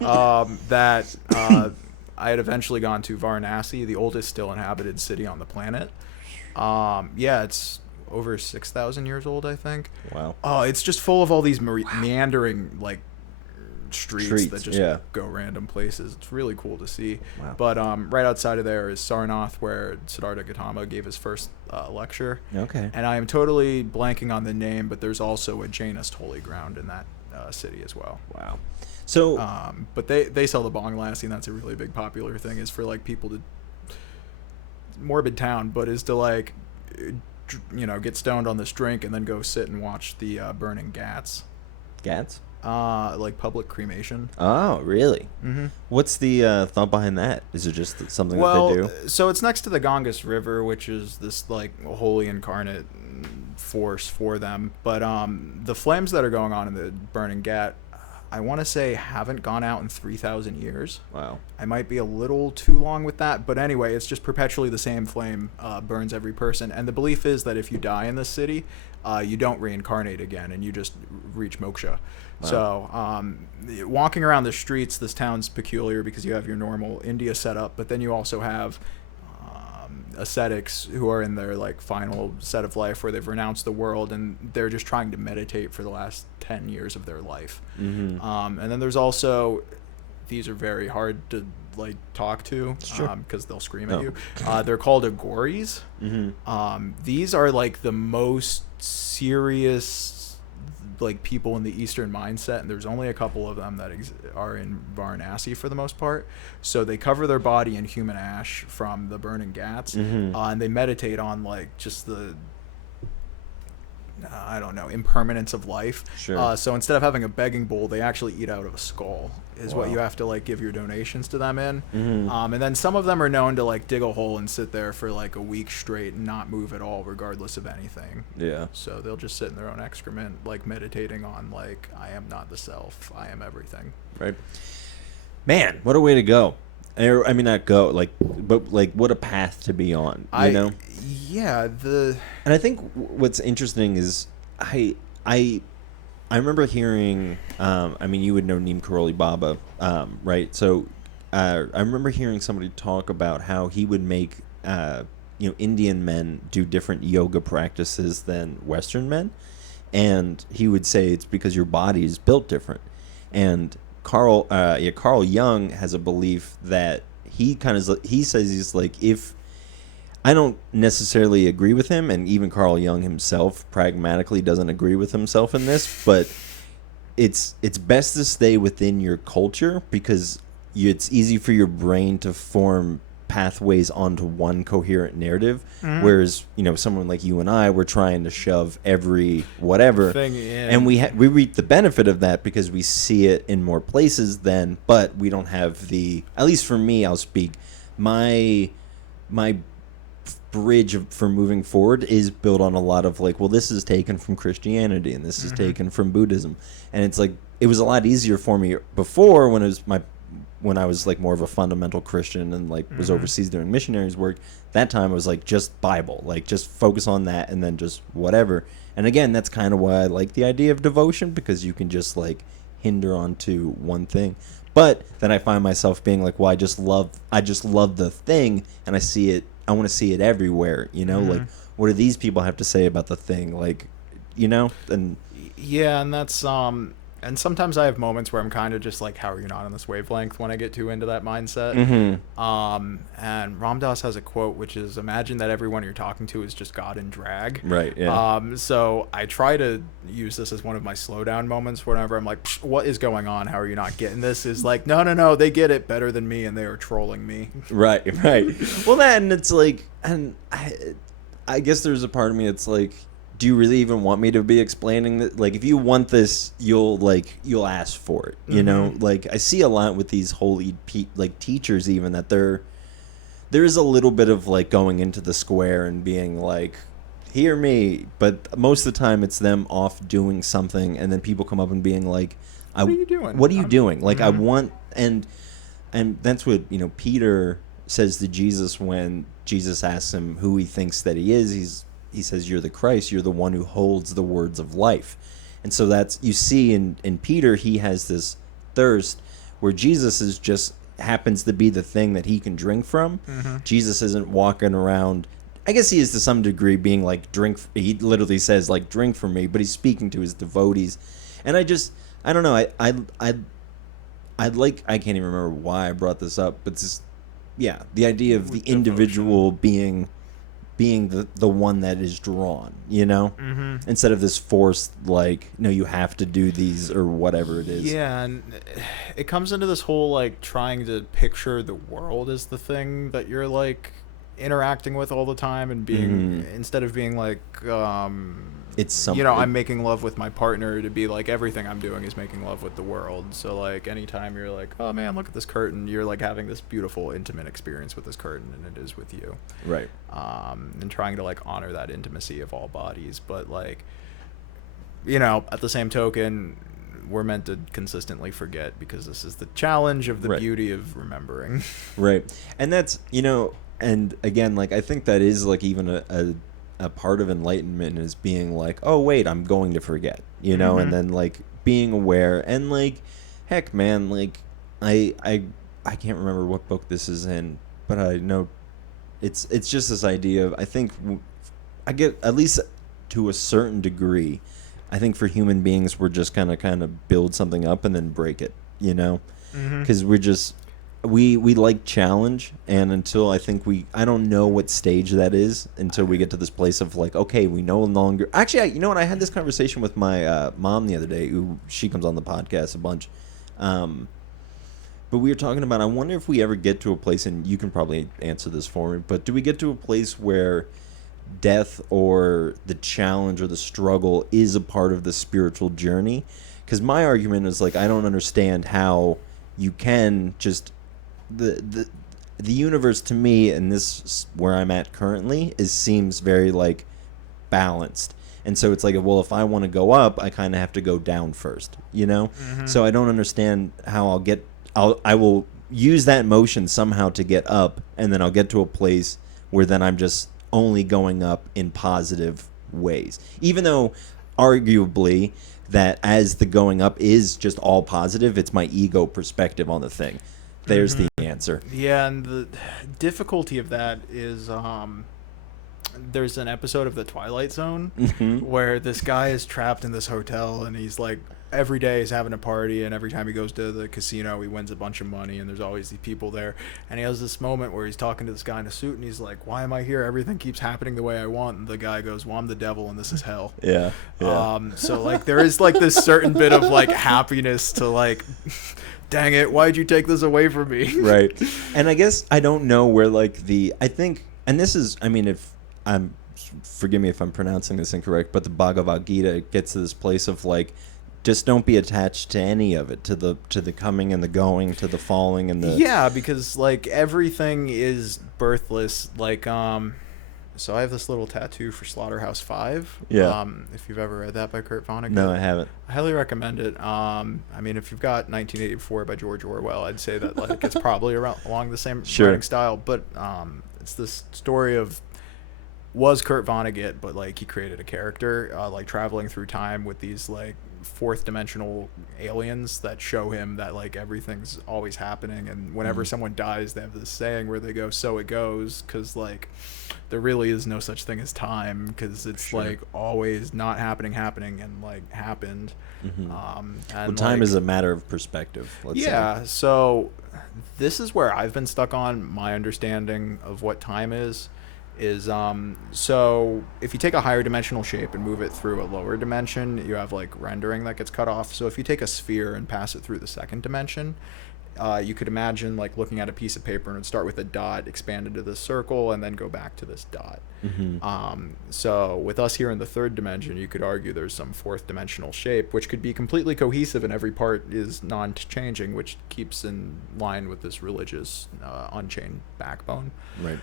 that I had eventually gone to, Varanasi, the oldest still inhabited city on the planet. Yeah, it's over 6,000 years old, I think. Wow. It's just full of all these meandering like streets that just go random places. It's really cool to see. Wow. But right outside of there is Sarnath, where Siddhartha Gautama gave his first lecture. Okay. And I am totally blanking on the name, but there's also a Jainist holy ground in that city as well. Wow. So, but they sell the bong lassie, and that's a really big popular thing, is for like people to morbid town, but is to like, you know, get stoned on this drink and then go sit and watch the burning ghats. Ghats? Like public cremation. Oh, really? Mm-hmm. What's the thought behind that? Is it just something that they do? So it's next to the Ganges River, which is this like holy incarnate force for them. But the flames that are going on in the burning ghat, I want to say, haven't gone out in 3,000 years. Wow. I might be a little too long with that, but anyway, it's just perpetually the same flame burns every person. And the belief is that if you die in this city, you don't reincarnate again, and you just reach moksha. Wow. So walking around the streets, this town's peculiar because you have your normal India setup, but then you also have ascetics who are in their like final set of life where they've renounced the world, and they're just trying to meditate for the last 10 years of their life. Mm-hmm. And then there's also, these are very hard to like talk to, sure, because they'll scream at you. They're called agoris. Mm-hmm. These are like the most serious like people in the Eastern mindset, and there's only a couple of them that are in Varanasi for the most part. So they cover their body in human ash from the burning ghats, and they meditate on like just the I don't know, impermanence of life. Sure. So instead of having a begging bowl, they actually eat out of a skull, is Wow. what you have to like give your donations to them in. Mm-hmm. And then some of them are known to like dig a hole and sit there for like a week straight and not move at all, regardless of anything. Yeah. So they'll just sit in their own excrement, like meditating on like, I am not the self, I am everything. Right. Man, what a way to go. I mean, not go, like, but like, what a path to be on, you know? Yeah, and I think what's interesting is I remember hearing, I mean, you would know Neem Karoli Baba, right? So I remember hearing somebody talk about how he would make, Indian men do different yoga practices than Western men. And he would say it's because your body is built different. And Carl Jung has a belief that he says he's like, if I don't necessarily agree with him, and even Carl Jung himself pragmatically doesn't agree with himself in this, but it's best to stay within your culture because it's easy for your brain to form pathways onto one coherent narrative, whereas someone like you and I, we're trying to shove every whatever thing in. And we reap the benefit of that because we see it in more places but we don't have at least for me, I'll speak, my my bridge for moving forward is built on a lot of like, well, this is taken from Christianity and this is taken from Buddhism, and it's like it was a lot easier for me before when I was like more of a fundamental Christian and like was overseas doing missionaries work. That time I was like just Bible, like just focus on that and then just whatever. And again, that's kind of why I like the idea of devotion, because you can just like hinder onto one thing. But then I find myself being like, well, I just love the thing, and I want to see it everywhere, you know? Like, what do these people have to say about the thing? Like, you know? And yeah, and that's and sometimes I have moments where I'm kind of just like, how are you not on this wavelength when I get too into that mindset? And Ram Dass has a quote which is, imagine that everyone you're talking to is just God in drag. Right, yeah. So I try to use this as one of my slowdown moments whenever I'm like, what is going on? How are you not getting this? Is like, no, they get it better than me and they are trolling me. Right. Well, that, and it's like, and I guess there's a part of me that's like, do you really even want me to be explaining that? Like, if you want this, you'll ask for it, you know? Like, I see a lot with these holy like teachers, even, that there is a little bit of like going into the square and being like, hear me, but most of the time it's them off doing something, and then people come up and being like, what are you doing? What are you doing? Like, I want, and that's what, you know, Peter says to Jesus when Jesus asks him who he thinks that he is. He says, you're the Christ, you're the one who holds the words of life. And so that's, you see in Peter, he has this thirst where Jesus is just happens to be the thing that he can drink from. Jesus isn't walking around, I guess he is to some degree being like, he literally says like, drink from me, but he's speaking to his devotees. And I don't know, I'd like, I can't even remember why I brought this up, but just, yeah, the idea of the individual being the one that is drawn, you know, instead of this forced, like, no, you have to do these or whatever it is. Yeah, and it comes into this whole like trying to picture the world as the thing that you're like interacting with all the time, and being instead of being like it's something, you know, I'm making love with my partner, to be like, everything I'm doing is making love with the world. So like anytime you're like, oh man, look at this curtain, you're like having this beautiful intimate experience with this curtain, and it is with you, right? And trying to like honor that intimacy of all bodies. But like, you know, at the same token, we're meant to consistently forget, because this is the challenge of the beauty of remembering. Right. And that's, you know, and again, like, I think that is like even a part of enlightenment, is being like, oh wait, I'm going to forget, you know, and then like being aware, and like, heck man, like I can't remember what book this is in, but I know it's just this idea of, I think I get, at least to a certain degree, I think for human beings, we're just kind of build something up and then break it, you know, because we're just, we like challenge, and until I don't know what stage that is until we get to this place of like, okay, we no longer, actually, you know what, I had this conversation with my mom the other day, who, she comes on the podcast a bunch, but we were talking about, I wonder if we ever get to a place, and you can probably answer this for me, but do we get to a place where death or the challenge or the struggle is a part of the spiritual journey? Because my argument is like, I don't understand how you can just, the universe to me, and this where I'm at currently, seems very like balanced, and so it's like, well, if I want to go up, I kind of have to go down first, you know. So I don't understand how I will use that motion somehow to get up, and then I'll get to a place where then I'm just only going up in positive ways, even though arguably that as the going up is just all positive, it's my ego perspective on the thing. There's the answer. Yeah, and the difficulty of that is there's an episode of The Twilight Zone where this guy is trapped in this hotel, and he's like, every day he's having a party, and every time he goes to the casino, he wins a bunch of money, and there's always these people there. And he has this moment where he's talking to this guy in a suit, and he's like, why am I here? Everything keeps happening the way I want. And the guy goes, well, I'm the devil, and this is hell. Yeah. So like there is like this certain bit of like happiness to like, dang it, why'd you take this away from me? Right. And I guess I don't know where like I think, and this is, I mean, forgive me if I'm pronouncing this incorrect, but the Bhagavad Gita gets to this place of like, just don't be attached to any of it, to the coming and the going, to the falling and the Yeah, because like everything is birthless. Like so I have this little tattoo for Slaughterhouse-Five. Yeah. If you've ever read that by Kurt Vonnegut. No, I haven't. I highly recommend it. I mean, if you've got 1984 by George Orwell, I'd say that like it's probably along the same Sure. writing style. But it's this story of was Kurt Vonnegut, but like he created a character like traveling through time with these like fourth dimensional aliens that show him that like everything's always happening, and whenever someone dies they have this saying where they go, so it goes, because like there really is no such thing as time, because it's Sure. like always not happening and like happened. Mm-hmm. And Well, time like, is a matter of perspective. Let's yeah, say. so this is where I've been stuck on my understanding of what time is so if you take a higher dimensional shape and move it through a lower dimension, you have like rendering that gets cut off. So if you take a sphere and pass it through the second dimension, you could imagine like looking at a piece of paper and it'd start with a dot, expand into this circle, and then go back to this dot. Mm-hmm. So with us here in the third dimension, you could argue there's some fourth dimensional shape which could be completely cohesive and every part is non-changing, which keeps in line with this religious unchained backbone. Right.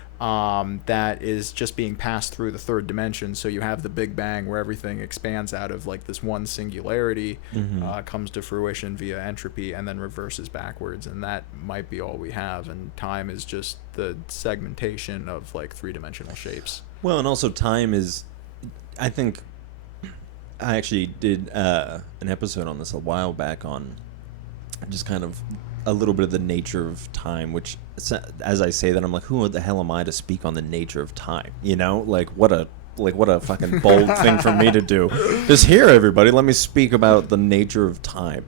That is just being passed through the third dimension. So you have the Big Bang where everything expands out of like this one singularity, comes to fruition via entropy, and then reverses backwards, and that might be all we have. And time is just the segmentation of like three-dimensional shapes. Well, and also time is, I think, I actually did an episode on this a while back on just kind of a little bit of the nature of time, which, as I say that, I'm like, who the hell am I to speak on the nature of time? You know, like what a fucking bold thing for me to do. Just here, everybody, let me speak about the nature of time.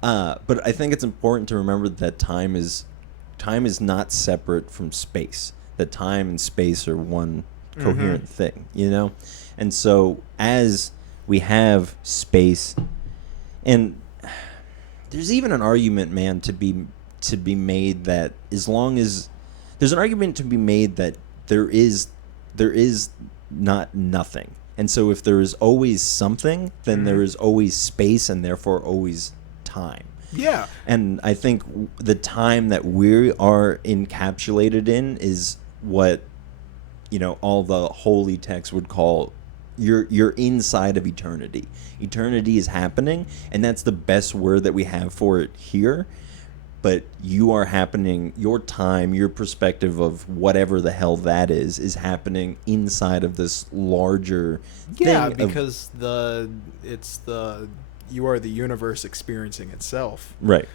But I think it's important to remember that time is not separate from space. That time and space are one coherent thing, you know? And so as we have space, and there's even an argument, man, to be made that as long as there's an argument to be made that there is not nothing. And so if there is always something, then there is always space and therefore always time. Yeah. And I think the time that we are encapsulated in is what, you know, all the holy texts would call you're inside of eternity. Eternity is happening, and that's the best word that we have for it here. But you are happening, your time, your perspective of whatever the hell that is happening inside of this larger thing. Yeah, because you are the universe experiencing itself. Right.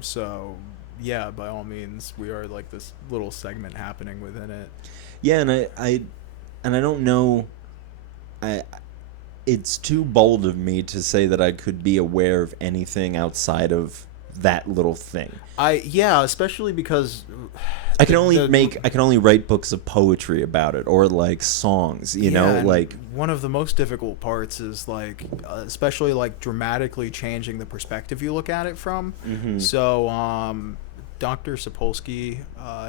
So yeah, by all means, we are like this little segment happening within it. Yeah, and I don't know. It's too bold of me to say that I could be aware of anything outside of that little thing. Especially because I can only write books of poetry about it, or like songs, you know, like one of the most difficult parts is like especially like dramatically changing the perspective you look at it from. So Dr. Sapolsky,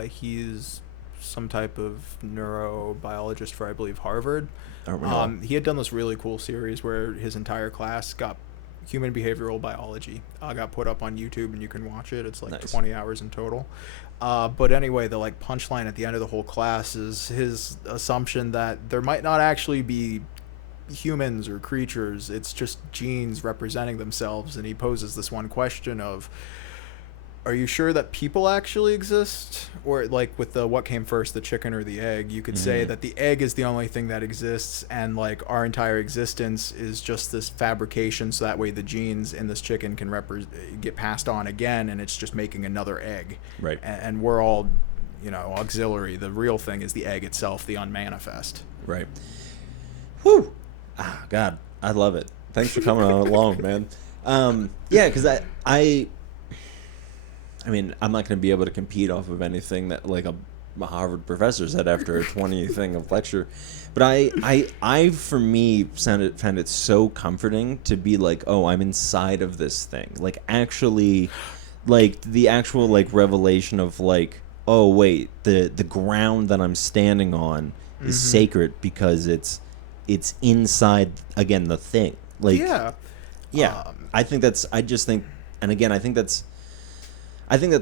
he's some type of neurobiologist for, I believe, Harvard. He had done this really cool series where his entire class got human behavioral biology. Got put up on YouTube and you can watch it. It's like Nice. 20 hours in total. But anyway, the like punchline at the end of the whole class is his assumption that there might not actually be humans or creatures. It's just genes representing themselves. And he poses this one question of, are you sure that people actually exist? Or like with the what came first, the chicken or the egg, you could say that the egg is the only thing that exists, and like our entire existence is just this fabrication, so that way the genes in this chicken can get passed on again, and it's just making another egg. Right. And we're all, you know, auxiliary. The real thing is the egg itself, the unmanifest. Right. Whew. Ah, God, I love it. Thanks for coming on along, man. Yeah, because I mean, I'm not going to be able to compete off of anything that like a Harvard professor said after a 20 thing of lecture, but I for me found it so comforting to be like, oh, I'm inside of this thing, like actually, like the actual like revelation of like, oh wait, the ground that I'm standing on is sacred because it's inside again the thing, like Yeah. Yeah, I think that's. I just think, and again, I think that's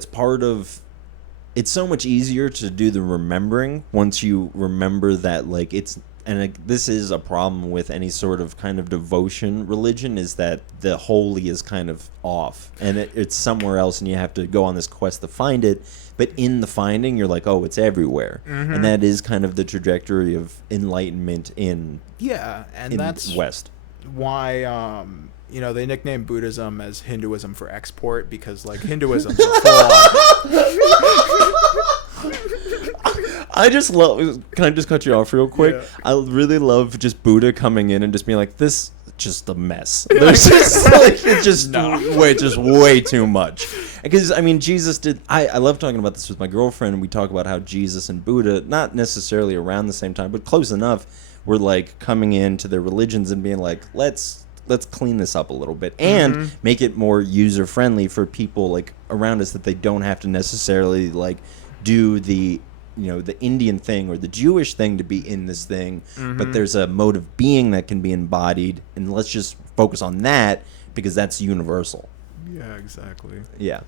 part of. It's so much easier to do the remembering once you remember that, like, it's, and this is a problem with any sort of kind of devotion religion, is that the holy is kind of off, and it's somewhere else, and you have to go on this quest to find it. But in the finding, you're like, oh, it's everywhere, and that is kind of the trajectory of enlightenment in that's West. Why they nickname Buddhism as Hinduism for export, because like Hinduism's a full on. I just love. Can I just cut you off real quick? Yeah. I really love just Buddha coming in and just being like, "This just a mess." There's just like it's just way too much. Because I mean, Jesus did. I love talking about this with my girlfriend, and we talk about how Jesus and Buddha, not necessarily around the same time, but close enough, were like coming into their religions and being like, let's clean this up a little bit and make it more user friendly for people like around us, that they don't have to necessarily like do the the Indian thing or the Jewish thing to be in this thing, but there's a mode of being that can be embodied, and let's just focus on that because that's universal. Yeah, exactly. Yeah.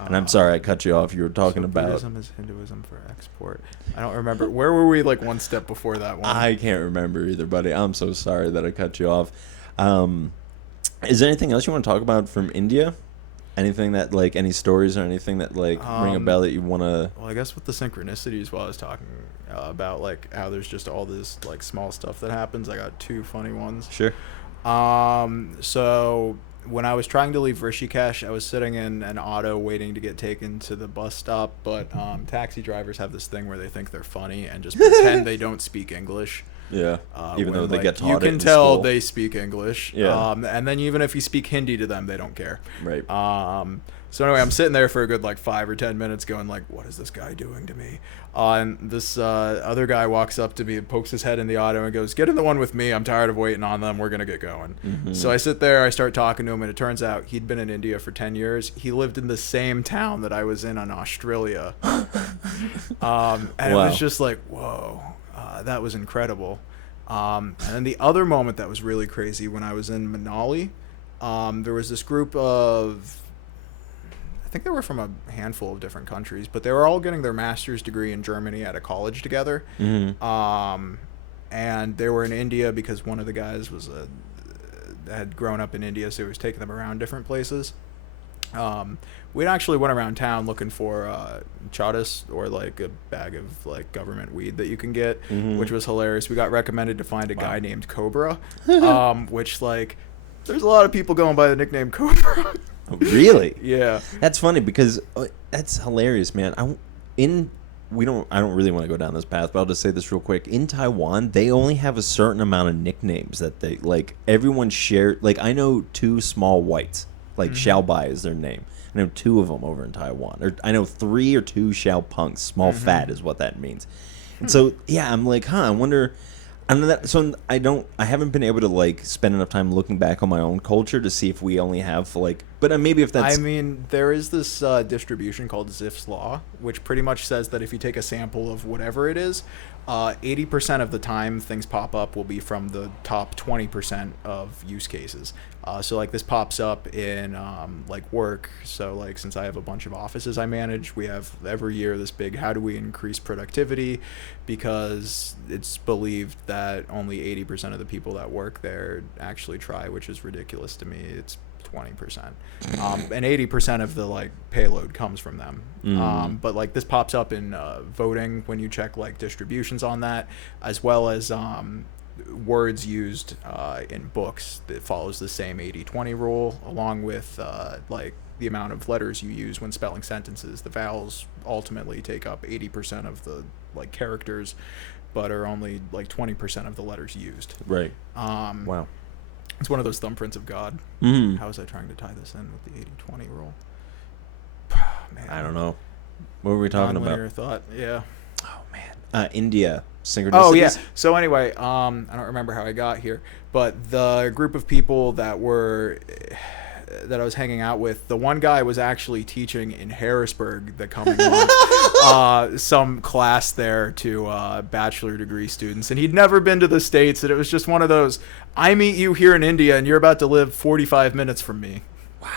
And I'm sorry I cut you off. You were talking about Buddhism is Hinduism for export. I don't remember. Where were we like one step before that one? I can't remember either, buddy. I'm so sorry that I cut you off. Is there anything else you want to talk about from India? Anything that, like, any stories or anything that, like, ring a bell that you want to... Well, I guess with the synchronicities, while I was talking about, like, how there's just all this, like, small stuff that happens, I got two funny ones. Sure. So when I was trying to leave Rishikesh, I was sitting in an auto waiting to get taken to the bus stop, but taxi drivers have this thing where they think they're funny and just pretend they don't speak English. Yeah, even though they like, get taught you it can in tell school. they speak English. Yeah. And then even if you speak Hindi to them, they don't care. Right. So anyway, I'm sitting there for a good like 5 or 10 minutes going like, what is this guy doing to me? And this other guy walks up to me and pokes his head in the auto and goes, get in the one with me. I'm tired of waiting on them. We're going to get going. So I sit there, I start talking to him, and it turns out he'd been in India for 10 years. He lived in the same town that I was in Australia. And it was just like, whoa, that was incredible. And then the other moment that was really crazy, when I was in Manali, there was this group of, I think they were from a handful of different countries, but they were all getting their master's degree in Germany at a college together. And they were in India because one of the guys had grown up in India, so he was taking them around different places. We actually went around town looking for charas, or like a bag of like government weed that you can get, which was hilarious. We got recommended to find a guy named Cobra, which like there's a lot of people going by the nickname Cobra. Really? Yeah. That's funny because that's hilarious, man. I don't really want to go down this path, but I'll just say this real quick. In Taiwan, they only have a certain amount of nicknames that they like. Everyone share. Like, I know two small whites. Like Xiao Bai is their name. I know two of them over in Taiwan. Or I know 3 or 2 Xiao Punks. Small fat is what that means. And so yeah, I'm like, I wonder. I don't know that, so I haven't been able to like spend enough time looking back on my own culture to see if we only have like, but maybe if that's. I mean, there is this distribution called Zipf's Law, which pretty much says that if you take a sample of whatever it is, 80% of the time things pop up will be from the top 20% of use cases. So like this pops up in like work. So like since I have a bunch of offices I manage, we have every year this big how do we increase productivity, because it's believed that only 80% of the people that work there actually try, which is ridiculous to me. It's 20%. And 80% of the like payload comes from them. But like this pops up in voting when you check like distributions on that, as well as words used in books that follows the same 80-20 rule, along with like the amount of letters you use when spelling sentences. The vowels ultimately take up 80% of the like characters, but are only like 20% of the letters used. Right. Wow. It's one of those thumbprints of God. How was I trying to tie this in with the 80-20 rule? Man, I don't know. What were we talking about? Non-linear thought. Yeah. Oh man. India. Synchronicities? Oh yeah. So anyway, I don't remember how I got here, but the group of people that were that I was hanging out with, the one guy was actually teaching in Harrisburg the coming month, some class there to bachelor degree students, and he'd never been to the States, and it was just one of those, I meet you here in India, and you're about to live 45 minutes from me. Wow.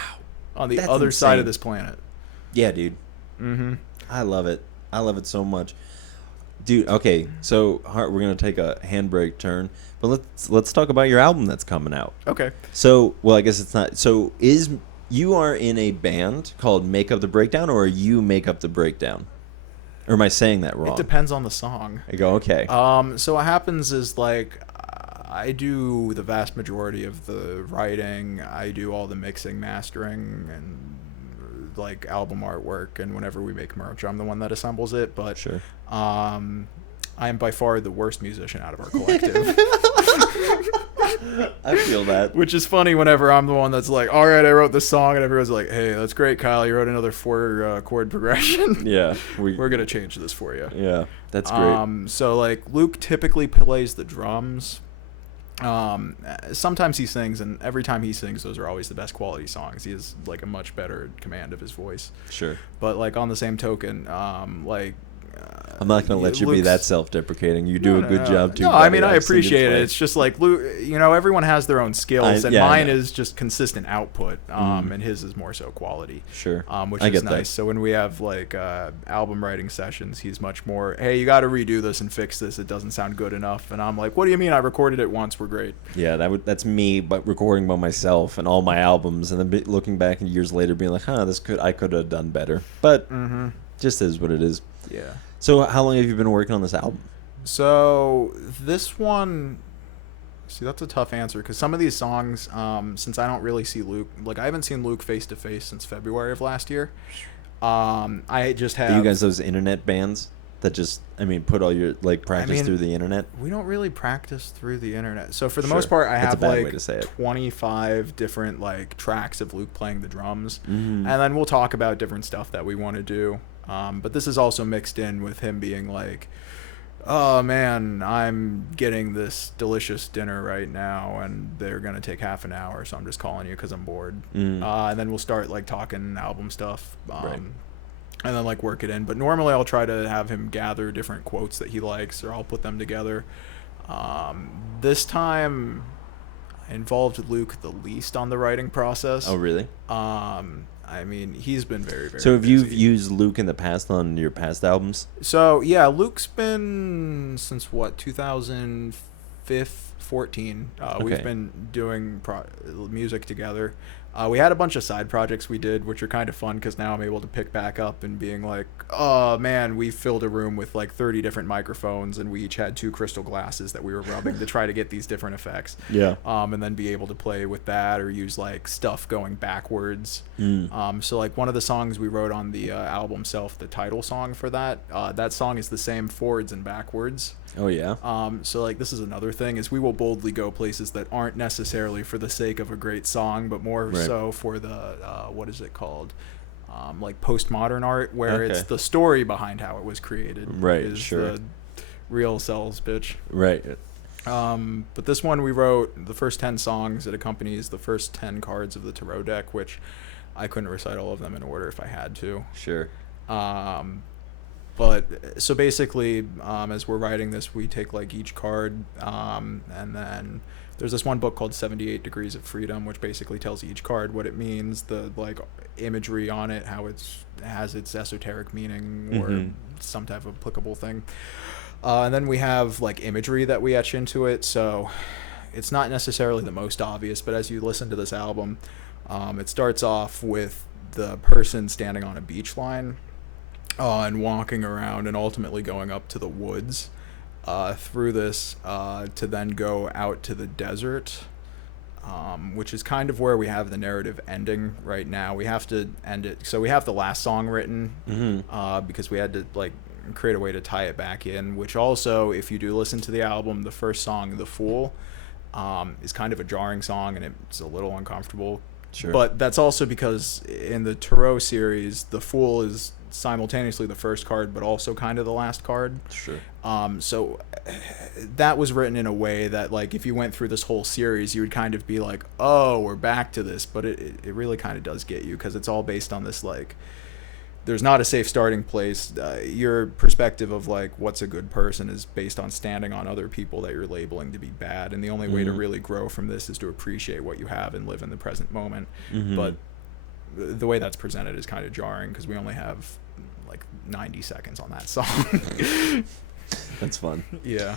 On the That's other insane. side of this planet. Yeah, dude. Mm-hmm. I love it. I love it so much. Dude, okay, so we're going to take a handbrake turn, but let's talk about your album that's coming out. Okay. So, well, I guess it's not. So, you are in a band called Make Up the Breakdown, or are you Make Up the Breakdown? Or am I saying that wrong? It depends on the song. I go, okay. So what happens is, like, I do the vast majority of the writing. I do all the mixing, mastering, and like album artwork, and whenever we make merch, I'm the one that assembles it. But Sure. I am by far the worst musician out of our collective. I feel that. Which is funny whenever I'm the one that's like, all right, I wrote this song, and everyone's like, hey, that's great, Kyle, you wrote another 4 chord progression. Yeah. We're gonna change this for you. Yeah, that's great. So like Luke typically plays the drums. Sometimes he sings, and every time he sings, those are always the best quality songs. He has like a much better command of his voice. Sure. But like on the same token, I'm not going to let you be that self-deprecating. You do a good job, too. No, buddy. I mean, I I've seen you appreciate it. play. It's just like, everyone has their own skills, and yeah, mine is just consistent output, Mm. and his is more so quality. Sure. Which I is get nice. that. So when we have like album writing sessions, he's much more, hey, you got to redo this and fix this. It doesn't sound good enough. And I'm like, what do you mean? I recorded it once. We're great. Yeah, that's me, but recording by myself and all my albums, and then looking back and years later being like, I could have done better. But just is what it is. Yeah. So how long have you been working on this album? So this one, see, that's a tough answer, because some of these songs, since I don't really see Luke, like I haven't seen Luke face to face since February of last year. I just have. Are you guys those internet bands that just, put all your practice through the internet? We don't really practice through the internet. So for the Sure. most part, I That's a have bad way like to say it. 25 different like tracks of Luke playing the drums, Mm. and then we'll talk about different stuff that we want to do. But this is also mixed in with him being like, oh man, I'm getting this delicious dinner right now, and they're gonna take half an hour, so I'm just calling you because I'm bored. And then we'll start like talking album stuff, Right. and then like work it in. But normally I'll try to have him gather different quotes that he likes, or I'll put them together. This time I involved Luke the least on the writing process. Oh, really? He's been very, very So have you busy. used Luke in the past on your past albums? So yeah, Luke's been since what, 2014. We've Okay. been doing music together. We had a bunch of side projects we did, which are kind of fun because now I'm able to pick back up and being like, oh man, we filled a room with like 30 different microphones, and we each had 2 crystal glasses that we were rubbing to try to get these different effects. Yeah. And then be able to play with that, or use like stuff going backwards. So like one of the songs we wrote on the album self, the title song for that song is the same forwards and backwards. Oh, yeah? So like this is another thing, is we will boldly go places that aren't necessarily for the sake of a great song, but more so for the what is it called, like postmodern art, where it's the story behind how it was created. Right, is sure. The real sells, bitch. Right. But this one we wrote the first 10 songs. It accompanies the first 10 cards of the tarot deck, which I couldn't recite all of them in order if I had to. Sure. But so basically, as we're writing this, we take like each card, and then there's this one book called 78 Degrees of Freedom, which basically tells each card what it means, the like imagery on it, how it has its esoteric meaning or some type of applicable thing. And then we have like imagery that we etch into it. So it's not necessarily the most obvious, but as you listen to this album, it starts off with the person standing on a beach line. And walking around and ultimately going up to the woods through this to then go out to the desert, which is kind of where we have the narrative ending right now. We have to end it. So we have the last song written because we had to like create a way to tie it back in, which also, if you do listen to the album, the first song, The Fool, is kind of a jarring song, and it's a little uncomfortable Sure. But that's also because in the Tarot series, the Fool is simultaneously the first card, but also kind of the last card. Sure. So that was written in a way that, like, if you went through this whole series, you would kind of be like, oh, we're back to this. But it really kind of does get you, because it's all based on this, like, there's not a safe starting place. Your perspective of, like, what's a good person is based on standing on other people that you're labeling to be bad. And the only way to really grow from this is to appreciate what you have and live in the present moment. But the way that's presented is kind of jarring, because we only have like 90 seconds on that song. That's fun. Yeah.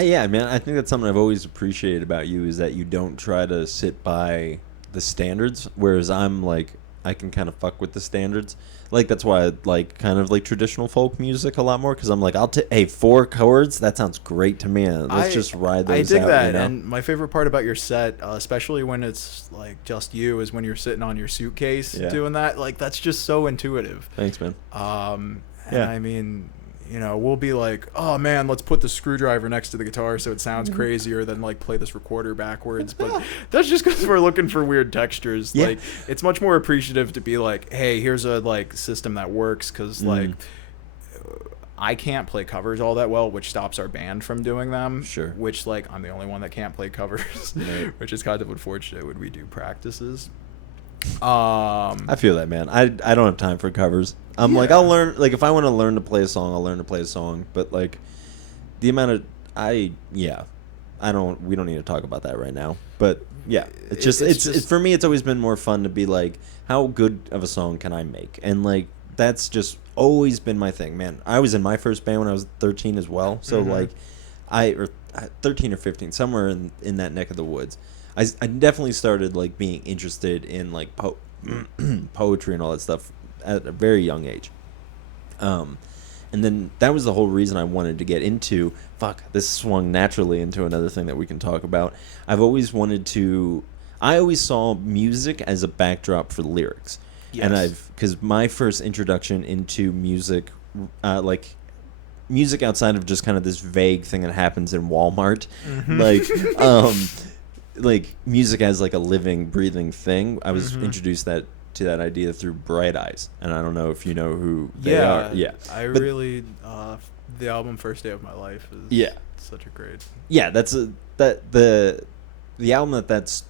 Yeah, man, I think that's something I've always appreciated about you, is that you don't try to sit by the standards, whereas I'm like, I can kind of fuck with the standards. Like, that's why I like kind of like traditional folk music a lot more, because I'm like, hey, 4 chords, that sounds great to me. Let's just ride those out. I dig that, you know? and my favorite part about your set, especially when it's like just you, is when you're sitting on your suitcase doing that. Like, that's just so intuitive. Thanks, man. And I mean, you know, we'll be like, oh man, let's put the screwdriver next to the guitar so it sounds crazier than like play this recorder backwards. But that's just because we're looking for weird textures. Yeah. Like, it's much more appreciative to be like, hey, here's a like system that works, because like I can't play covers all that well, which stops our band from doing them. Sure. Which, like, I'm the only one that can't play covers, which is kind of unfortunate when we do practices. I feel that, man. I don't have time for covers. I'm like, I'll learn, like, if I want to learn to play a song, I'll learn to play a song. But like, the amount of we don't need to talk about that right now. But yeah, it's just for me, it's always been more fun to be like, how good of a song can I make? And like, that's just always been my thing, man. I was in my first band when I was 13 as well. So like, 13 or 15, somewhere in that neck of the woods. I definitely started like being interested in like poetry and all that stuff at a very young age. And then that was the whole reason I wanted to get into, this swung naturally into another thing that we can talk about. I always saw music as a backdrop for lyrics. Yes. And because my first introduction into music, like music outside of just kind of this vague thing that happens in Walmart, like music as like a living, breathing thing. I was introduced to that idea through Bright Eyes, and I don't know if you know who they are. Yeah, the album First Day of My Life is such a great. Yeah, the album that's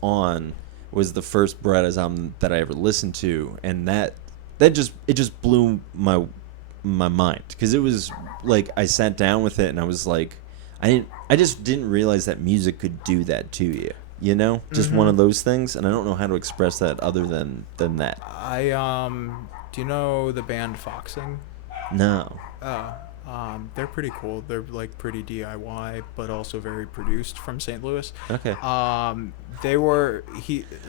on was the first Bright Eyes album that I ever listened to, and it just blew my mind, because it was like I sat down with it and I was like, I just didn't realize that music could do that to you. You know, just one of those things, and I don't know how to express that other than that. Do you know the band Foxing? No. They're pretty cool. They're like pretty DIY, but also very produced, from St. Louis. Okay. I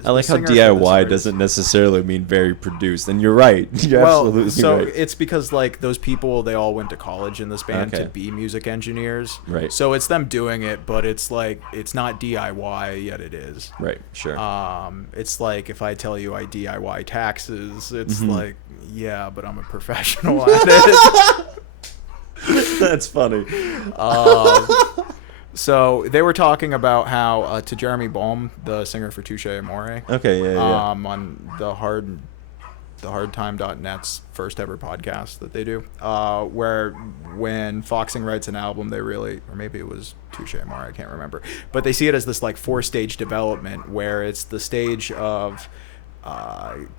like how DIY doesn't necessarily mean very produced, and you're right. You're absolutely right. It's because like those people, they all went to college in this band to be music engineers. Right. So it's them doing it, but it's like it's not DIY yet. It is. Right. Sure. It's like if I tell you I DIY taxes, it's like, yeah, but I'm a professional at it. That's funny. So they were talking about how to Jeremy Baum, the singer for Touche Amore. Okay, on the hardtime.net's first ever podcast that they do, where when Foxing writes an album, they really, or maybe it was Touche Amore, I can't remember, but they see it as this like 4-stage development, where it's the stage of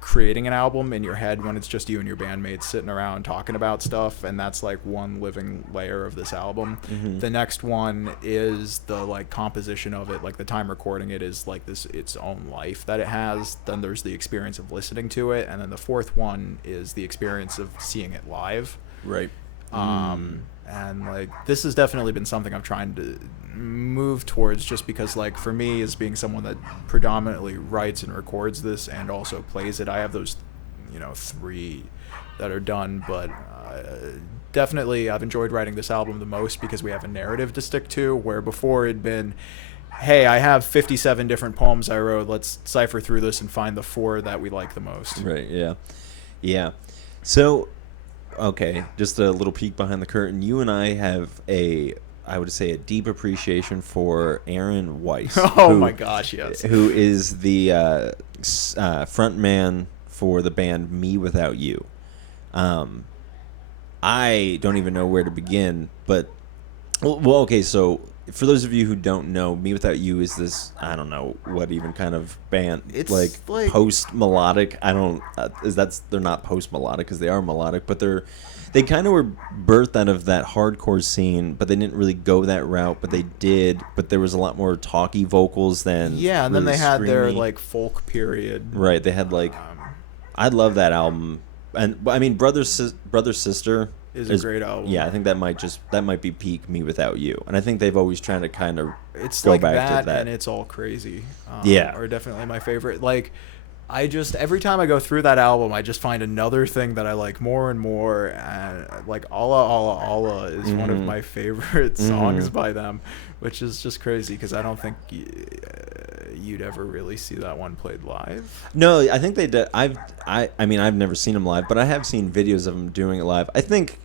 creating an album in your head when it's just you and your bandmates sitting around talking about stuff, and that's like one living layer of this album. The next one is the like composition of it, like the time recording it is like this its own life that it has. Then there's the experience of listening to it, and then the fourth one is the experience of seeing it live. Right. And like this has definitely been something I'm trying to move towards, just because like for me, as being someone that predominantly writes and records this and also plays it, I have those 3 that are done, but definitely I've enjoyed writing this album the most because we have a narrative to stick to, where before it'd been, hey, I have 57 different poems I wrote, let's cipher through this and find the 4 that we like the most. Right. Yeah. So okay, just a little peek behind the curtain. You and I have a I would say, a deep appreciation for Aaron Weiss. Oh my gosh, yes. Who is the front man for the band Me Without You. I don't even know where to begin, but well, okay, so for those of you who don't know, Me Without You is this, I don't know what even kind of band. It's like like post melodic. I don't they're not post melodic because they are melodic, but they kind of were birthed out of that hardcore scene, but they didn't really go that route, but they did. But there was a lot more talky vocals than yeah, and really then they had their screamy. like folk period. Right, they had like I love that album, and I mean Brother Sister is a great album. Yeah, I think that might be peak Me Without You, and I think they've always tried to kind of it's go like back to that. And It's All Crazy. Yeah, are definitely my favorite. Like, I just every time I go through that album, I just find another thing that I like more and more. And like Allah Allah Allah is one of my favorite songs by them, which is just crazy because I don't think you'd ever really see that one played live. No, I think they did. I mean, I've never seen them live, but I have seen videos of them doing it live. I think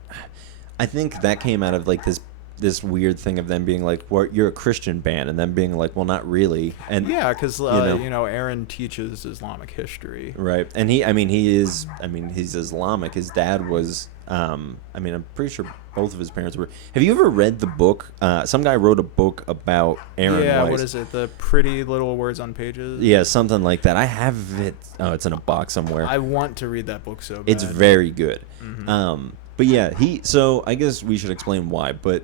that came out of like this weird thing of them being like, well, you're a Christian band, and them being like, well, not really. And yeah, because Aaron teaches Islamic history, right? And he's Islamic. His dad was I'm pretty sure both of his parents were. Have you ever read the book? Some guy wrote a book about Aaron yeah, Weiss. what is it? The Pretty Little Words on Pages? Yeah, something like that. I have it. Oh, it's in a box somewhere. I want to read that book so bad. It's very good. But yeah, so I guess we should explain why. But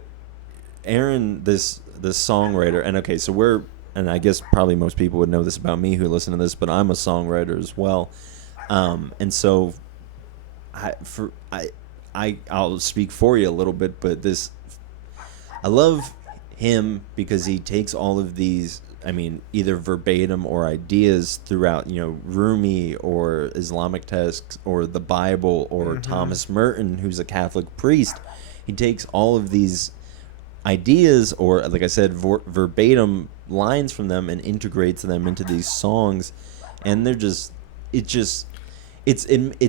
Aaron, this songwriter, and okay, so and I guess probably most people would know this about me who listen to this, but I'm a songwriter as well. And so I'll speak for you a little bit, but I love him because he takes all of these, either verbatim or ideas throughout, Rumi or Islamic texts or the Bible or Thomas Merton, who's a Catholic priest. He takes all of these ideas or, like I said, verbatim lines from them and integrates them into these songs, and it's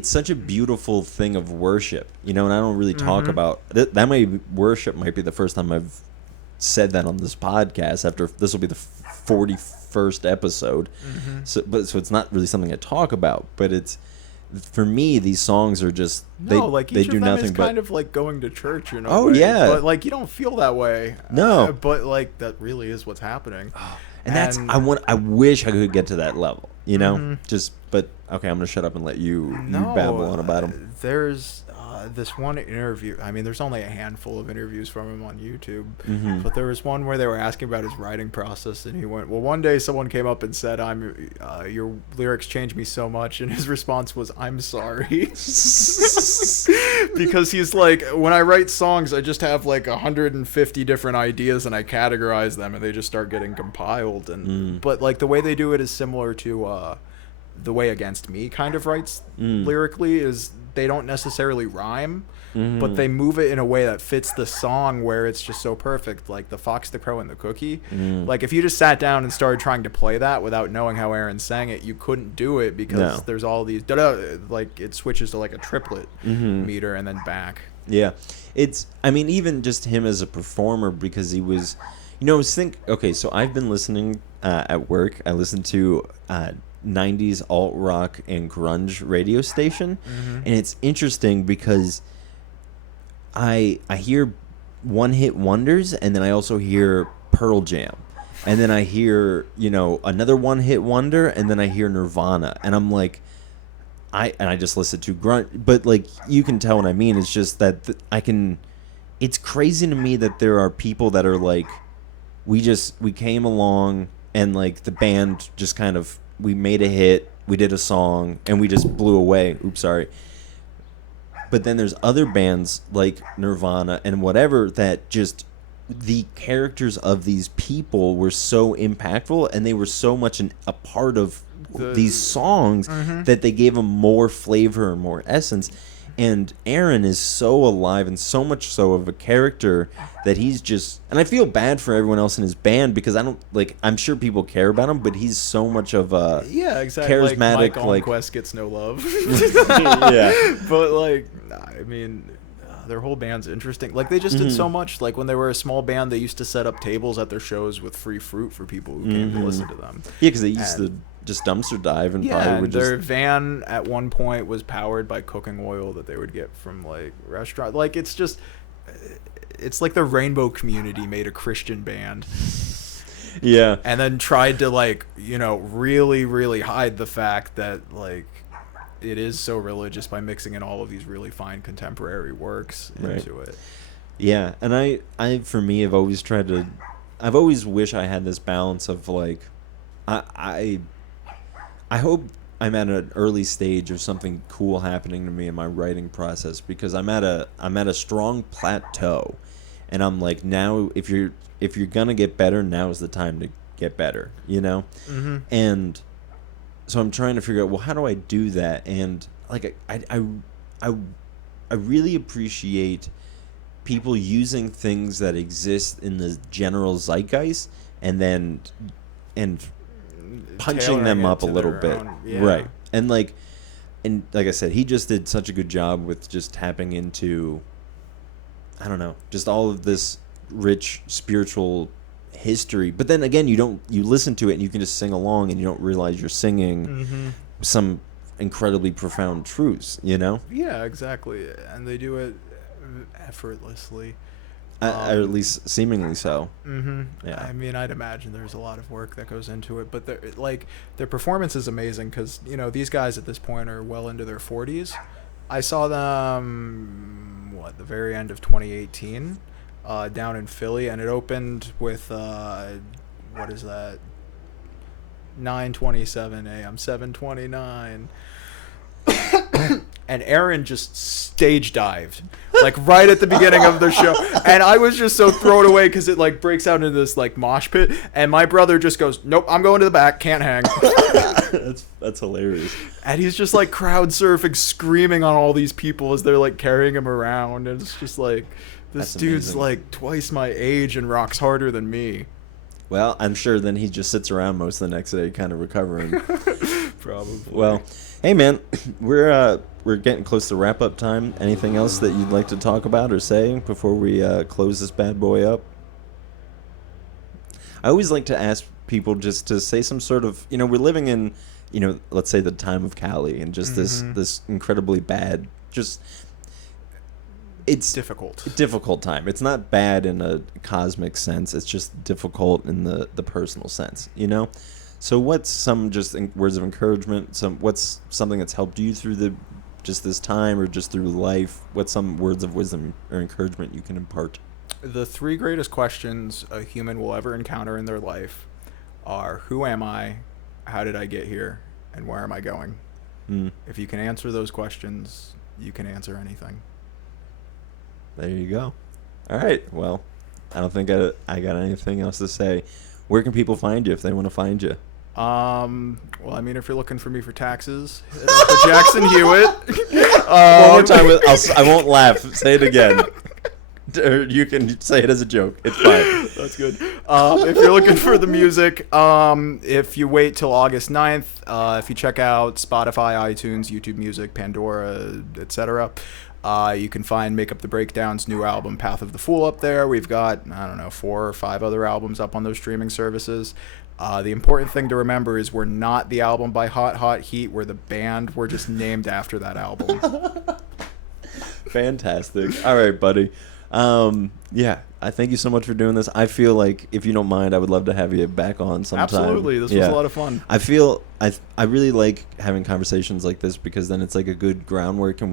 such a beautiful thing of worship, and I don't really talk about that. Worship might be the first time I've said that on this podcast. After this will be the 41st episode, so it's not really something I talk about, but it's. For me, these songs are just they do nothing but kind of like going to church, Oh way. yeah, but like you don't feel that way. No, but like that really is what's happening. And that's I wish I could get to that level, But okay, I'm gonna shut up and let you babble on about him. There's this one interview. There's only a handful of interviews from him on YouTube, but there was one where they were asking about his writing process, and he went, "Well, one day someone came up and said, your lyrics changed me so much," and his response was, "I'm sorry," because he's like, when I write songs, I just have like 150 different ideas, and I categorize them, and they just start getting compiled, and but like the way they do it is similar to the way Against Me kind of writes lyrically is. They don't necessarily rhyme, but they move it in a way that fits the song where it's just so perfect. Like the Fox, the Crow, and the Cookie. Like if you just sat down and started trying to play that without knowing how Aaron sang it, you couldn't do it because there's all these like it switches to like a triplet meter and then back. Yeah, it's even just him as a performer because he was, okay, so I've been listening at work. I listened to 90s alt rock and grunge radio station, and it's interesting because I hear one hit wonders, and then I also hear Pearl Jam, and then I hear another one hit wonder, and then I hear Nirvana, and I'm like, I just listen to grunge, but like you can tell what I mean. It's just that it's crazy to me that there are people that are like, we came along and like the band just kind of. We made a hit, we did a song, and we just blew away. Oops, sorry. But then there's other bands like Nirvana and whatever that just the characters of these people were so impactful, and they were so much a part of these songs that they gave them more flavor and more essence. And Aaron is so alive and so much so of a character that he's just... And I feel bad for everyone else in his band because I don't... Like, I'm sure people care about him, but he's so much of a charismatic... Like Mike Almquist gets no love. Yeah. But, like, their whole band's interesting. Like, they just did so much. Like, when they were a small band, they used to set up tables at their shows with free fruit for people who came to listen to them. Yeah, because they used to just dumpster dive and probably Yeah, would their just... van at one point was powered by cooking oil that they would get from, like, restaurant. Like, it's just... It's like the Rainbow Community made a Christian band. Yeah. And then tried to, like, you know, really, really hide the fact that, like, it is so religious by mixing in all of these really fine contemporary works into it. Yeah, and I for me, I've always wished I had this balance of, like, I hope I'm at an early stage of something cool happening to me in my writing process, because I'm at a strong plateau, and I'm like, now if you're gonna get better, now is the time to get better, you know? Mm-hmm. And so I'm trying to figure out, well, how do I do that? And like I really appreciate people using things that exist in the general zeitgeist and punching them up a little bit. Right. And like I said, he just did such a good job with just tapping into, I don't know, just all of this rich spiritual history. But then again, you listen to it and you can just sing along and you don't realize you're singing some incredibly profound truths, you know? Yeah, exactly. And they do it effortlessly. Or at least seemingly so. Mm-hmm. Yeah. I mean, I'd imagine there's a lot of work that goes into it, but their performance is amazing because, you know, these guys at this point are well into their 40s. I saw them, the very end of 2018, down in Philly, and it opened with, what is that? 9:27 a.m., 7:29. And Aaron just stage dived, like, right at the beginning of the show. And I was just so thrown away because it, like, breaks out into this, like, mosh pit. And my brother just goes, nope, I'm going to the back, can't hang. That's hilarious. And he's just, like, crowd surfing, screaming on all these people as they're, like, carrying him around. And it's just like, this dude's amazing. like twice my age and rocks harder than me. Well, I'm sure then he just sits around most of the next day kind of recovering. Probably. Well, hey, man, we're getting close to wrap-up time. Anything else that you'd like to talk about or say before we close this bad boy up? I always like to ask people just to say some sort of, you know, we're living in, you know, let's say the time of Cali, and just this incredibly bad, just... It's difficult time. It's not bad in a cosmic sense. It's just difficult in the personal sense, you know? So what's some words of encouragement? What's something that's helped you through just this time or just through life? What's some words of wisdom or encouragement you can impart? The three greatest questions a human will ever encounter in their life are, who am I, how did I get here, and where am I going? If you can answer those questions, you can answer anything. There you go. All right. Well, I don't think I got anything else to say. Where can people find you if they want to find you? Well, I mean, if you're looking for me for taxes, hit up the Jackson Hewitt. One more time. I won't laugh. Say it again. Or you can say it as a joke. It's fine. That's good. If you're looking for the music, if you wait till August 9th, if you check out Spotify, iTunes, YouTube Music, Pandora, etc., you can find Make Up the Breakdown's new album, Path of the Fool, up there. We've got, 4 or 5 other albums up on those streaming services. The important thing to remember is we're not the album by Hot Hot Heat. We're the band. We're just named after that album. Fantastic. All right, buddy. Yeah, I thank you so much for doing this. I feel like, if you don't mind, I would love to have you back on sometime. Absolutely. This was a lot of fun. I feel I really like having conversations like this, because then it's like a good groundwork, and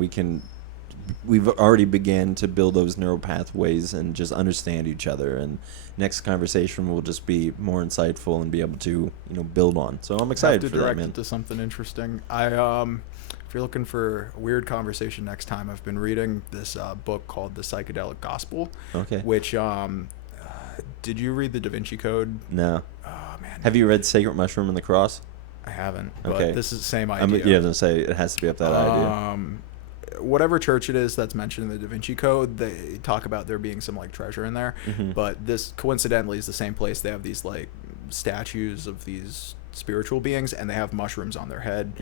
we've already began to build those neural pathways and just understand each other, and next conversation will just be more insightful and be able to, build on. So I'm excited for that, man. Have to direct it to something interesting. If you're looking for a weird conversation next time, I've been reading this book called The Psychedelic Gospel. Okay. Which, did you read the Da Vinci Code? No. Oh, man. Have you read Sacred Mushroom and the Cross? I haven't. Okay. But this is the same idea. Yeah, I was going to say, it has to be up that idea. Whatever church it is that's mentioned in the Da Vinci Code, they talk about there being some, like, treasure in there. Mm-hmm. But this, coincidentally, is the same place they have these, like, statues of these spiritual beings, and they have mushrooms on their head.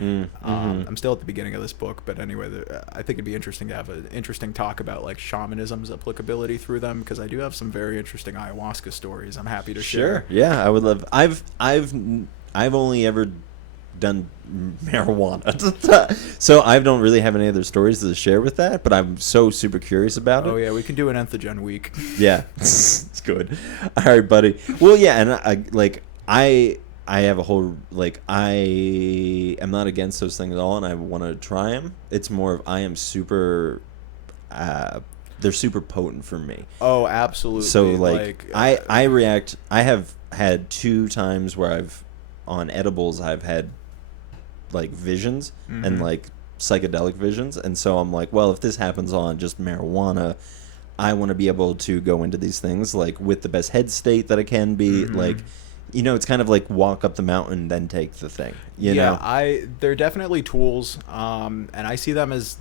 I'm still at the beginning of this book, but anyway, I think it'd be interesting to have an interesting talk about like shamanism's applicability through them, because I do have some very interesting ayahuasca stories I'm happy to share. Yeah, I would love. I've only ever done marijuana, so I don't really have any other stories to share with that, but I'm so super curious about it. Oh yeah, we can do an entheogen week. Yeah, it's good. All right, buddy. Well, yeah, and I have a whole, like, I am not against those things at all, and I want to try them. It's more of I am super, they're super potent for me. Oh, absolutely. So, like I react, I have had 2 times where on edibles, I've had, like, visions and, like, psychedelic visions, and so I'm like, well, if this happens on just marijuana, I want to be able to go into these things, like, with the best head state that I can be, like, you know, it's kind of like walk up the mountain, then take the thing. You know? They're definitely tools, and I see them as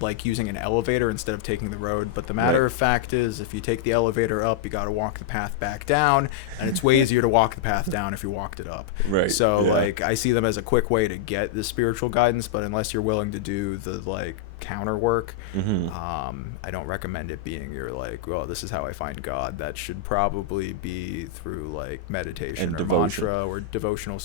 like using an elevator instead of taking the road. But the matter of fact is, if you take the elevator up, you got to walk the path back down, and it's way easier to walk the path down if you walked it up. Right. So like, I see them as a quick way to get the spiritual guidance, but unless you're willing to do the like counter work, I don't recommend it being your like, well, this is how I find God. That should probably be through like meditation and or devotion. mantra or devotional,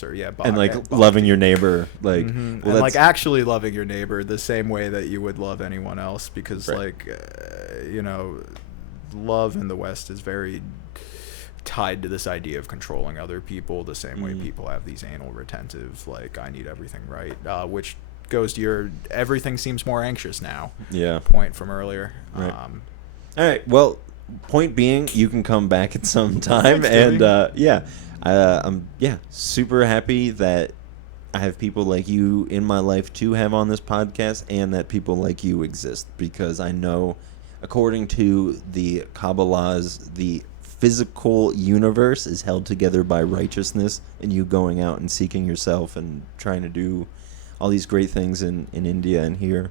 and like loving your neighbor, like, and like actually loving your neighbor the same way that you would love anyone else, because like you know, love in the West is very tied to this idea of controlling other people, the same way people have these anal retentive, like, I need everything right, which goes to your everything seems more anxious now point from earlier. Right. All right, well, point being, you can come back at some time. Thanks, I'm super happy that I have people like you in my life to have on this podcast, and that people like you exist, because I know, according to the Kabbalahs, the physical universe is held together by righteousness, and you going out and seeking yourself and trying to do all these great things in India and here,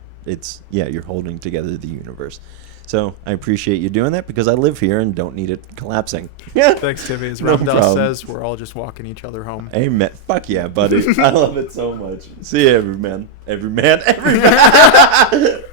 you're holding together the universe. So I appreciate you doing that, because I live here and don't need it collapsing. Thanks, Timmy. As Ramdas says, we're all just walking each other home. Amen. Fuck yeah, buddy. I love it so much. See you, every man.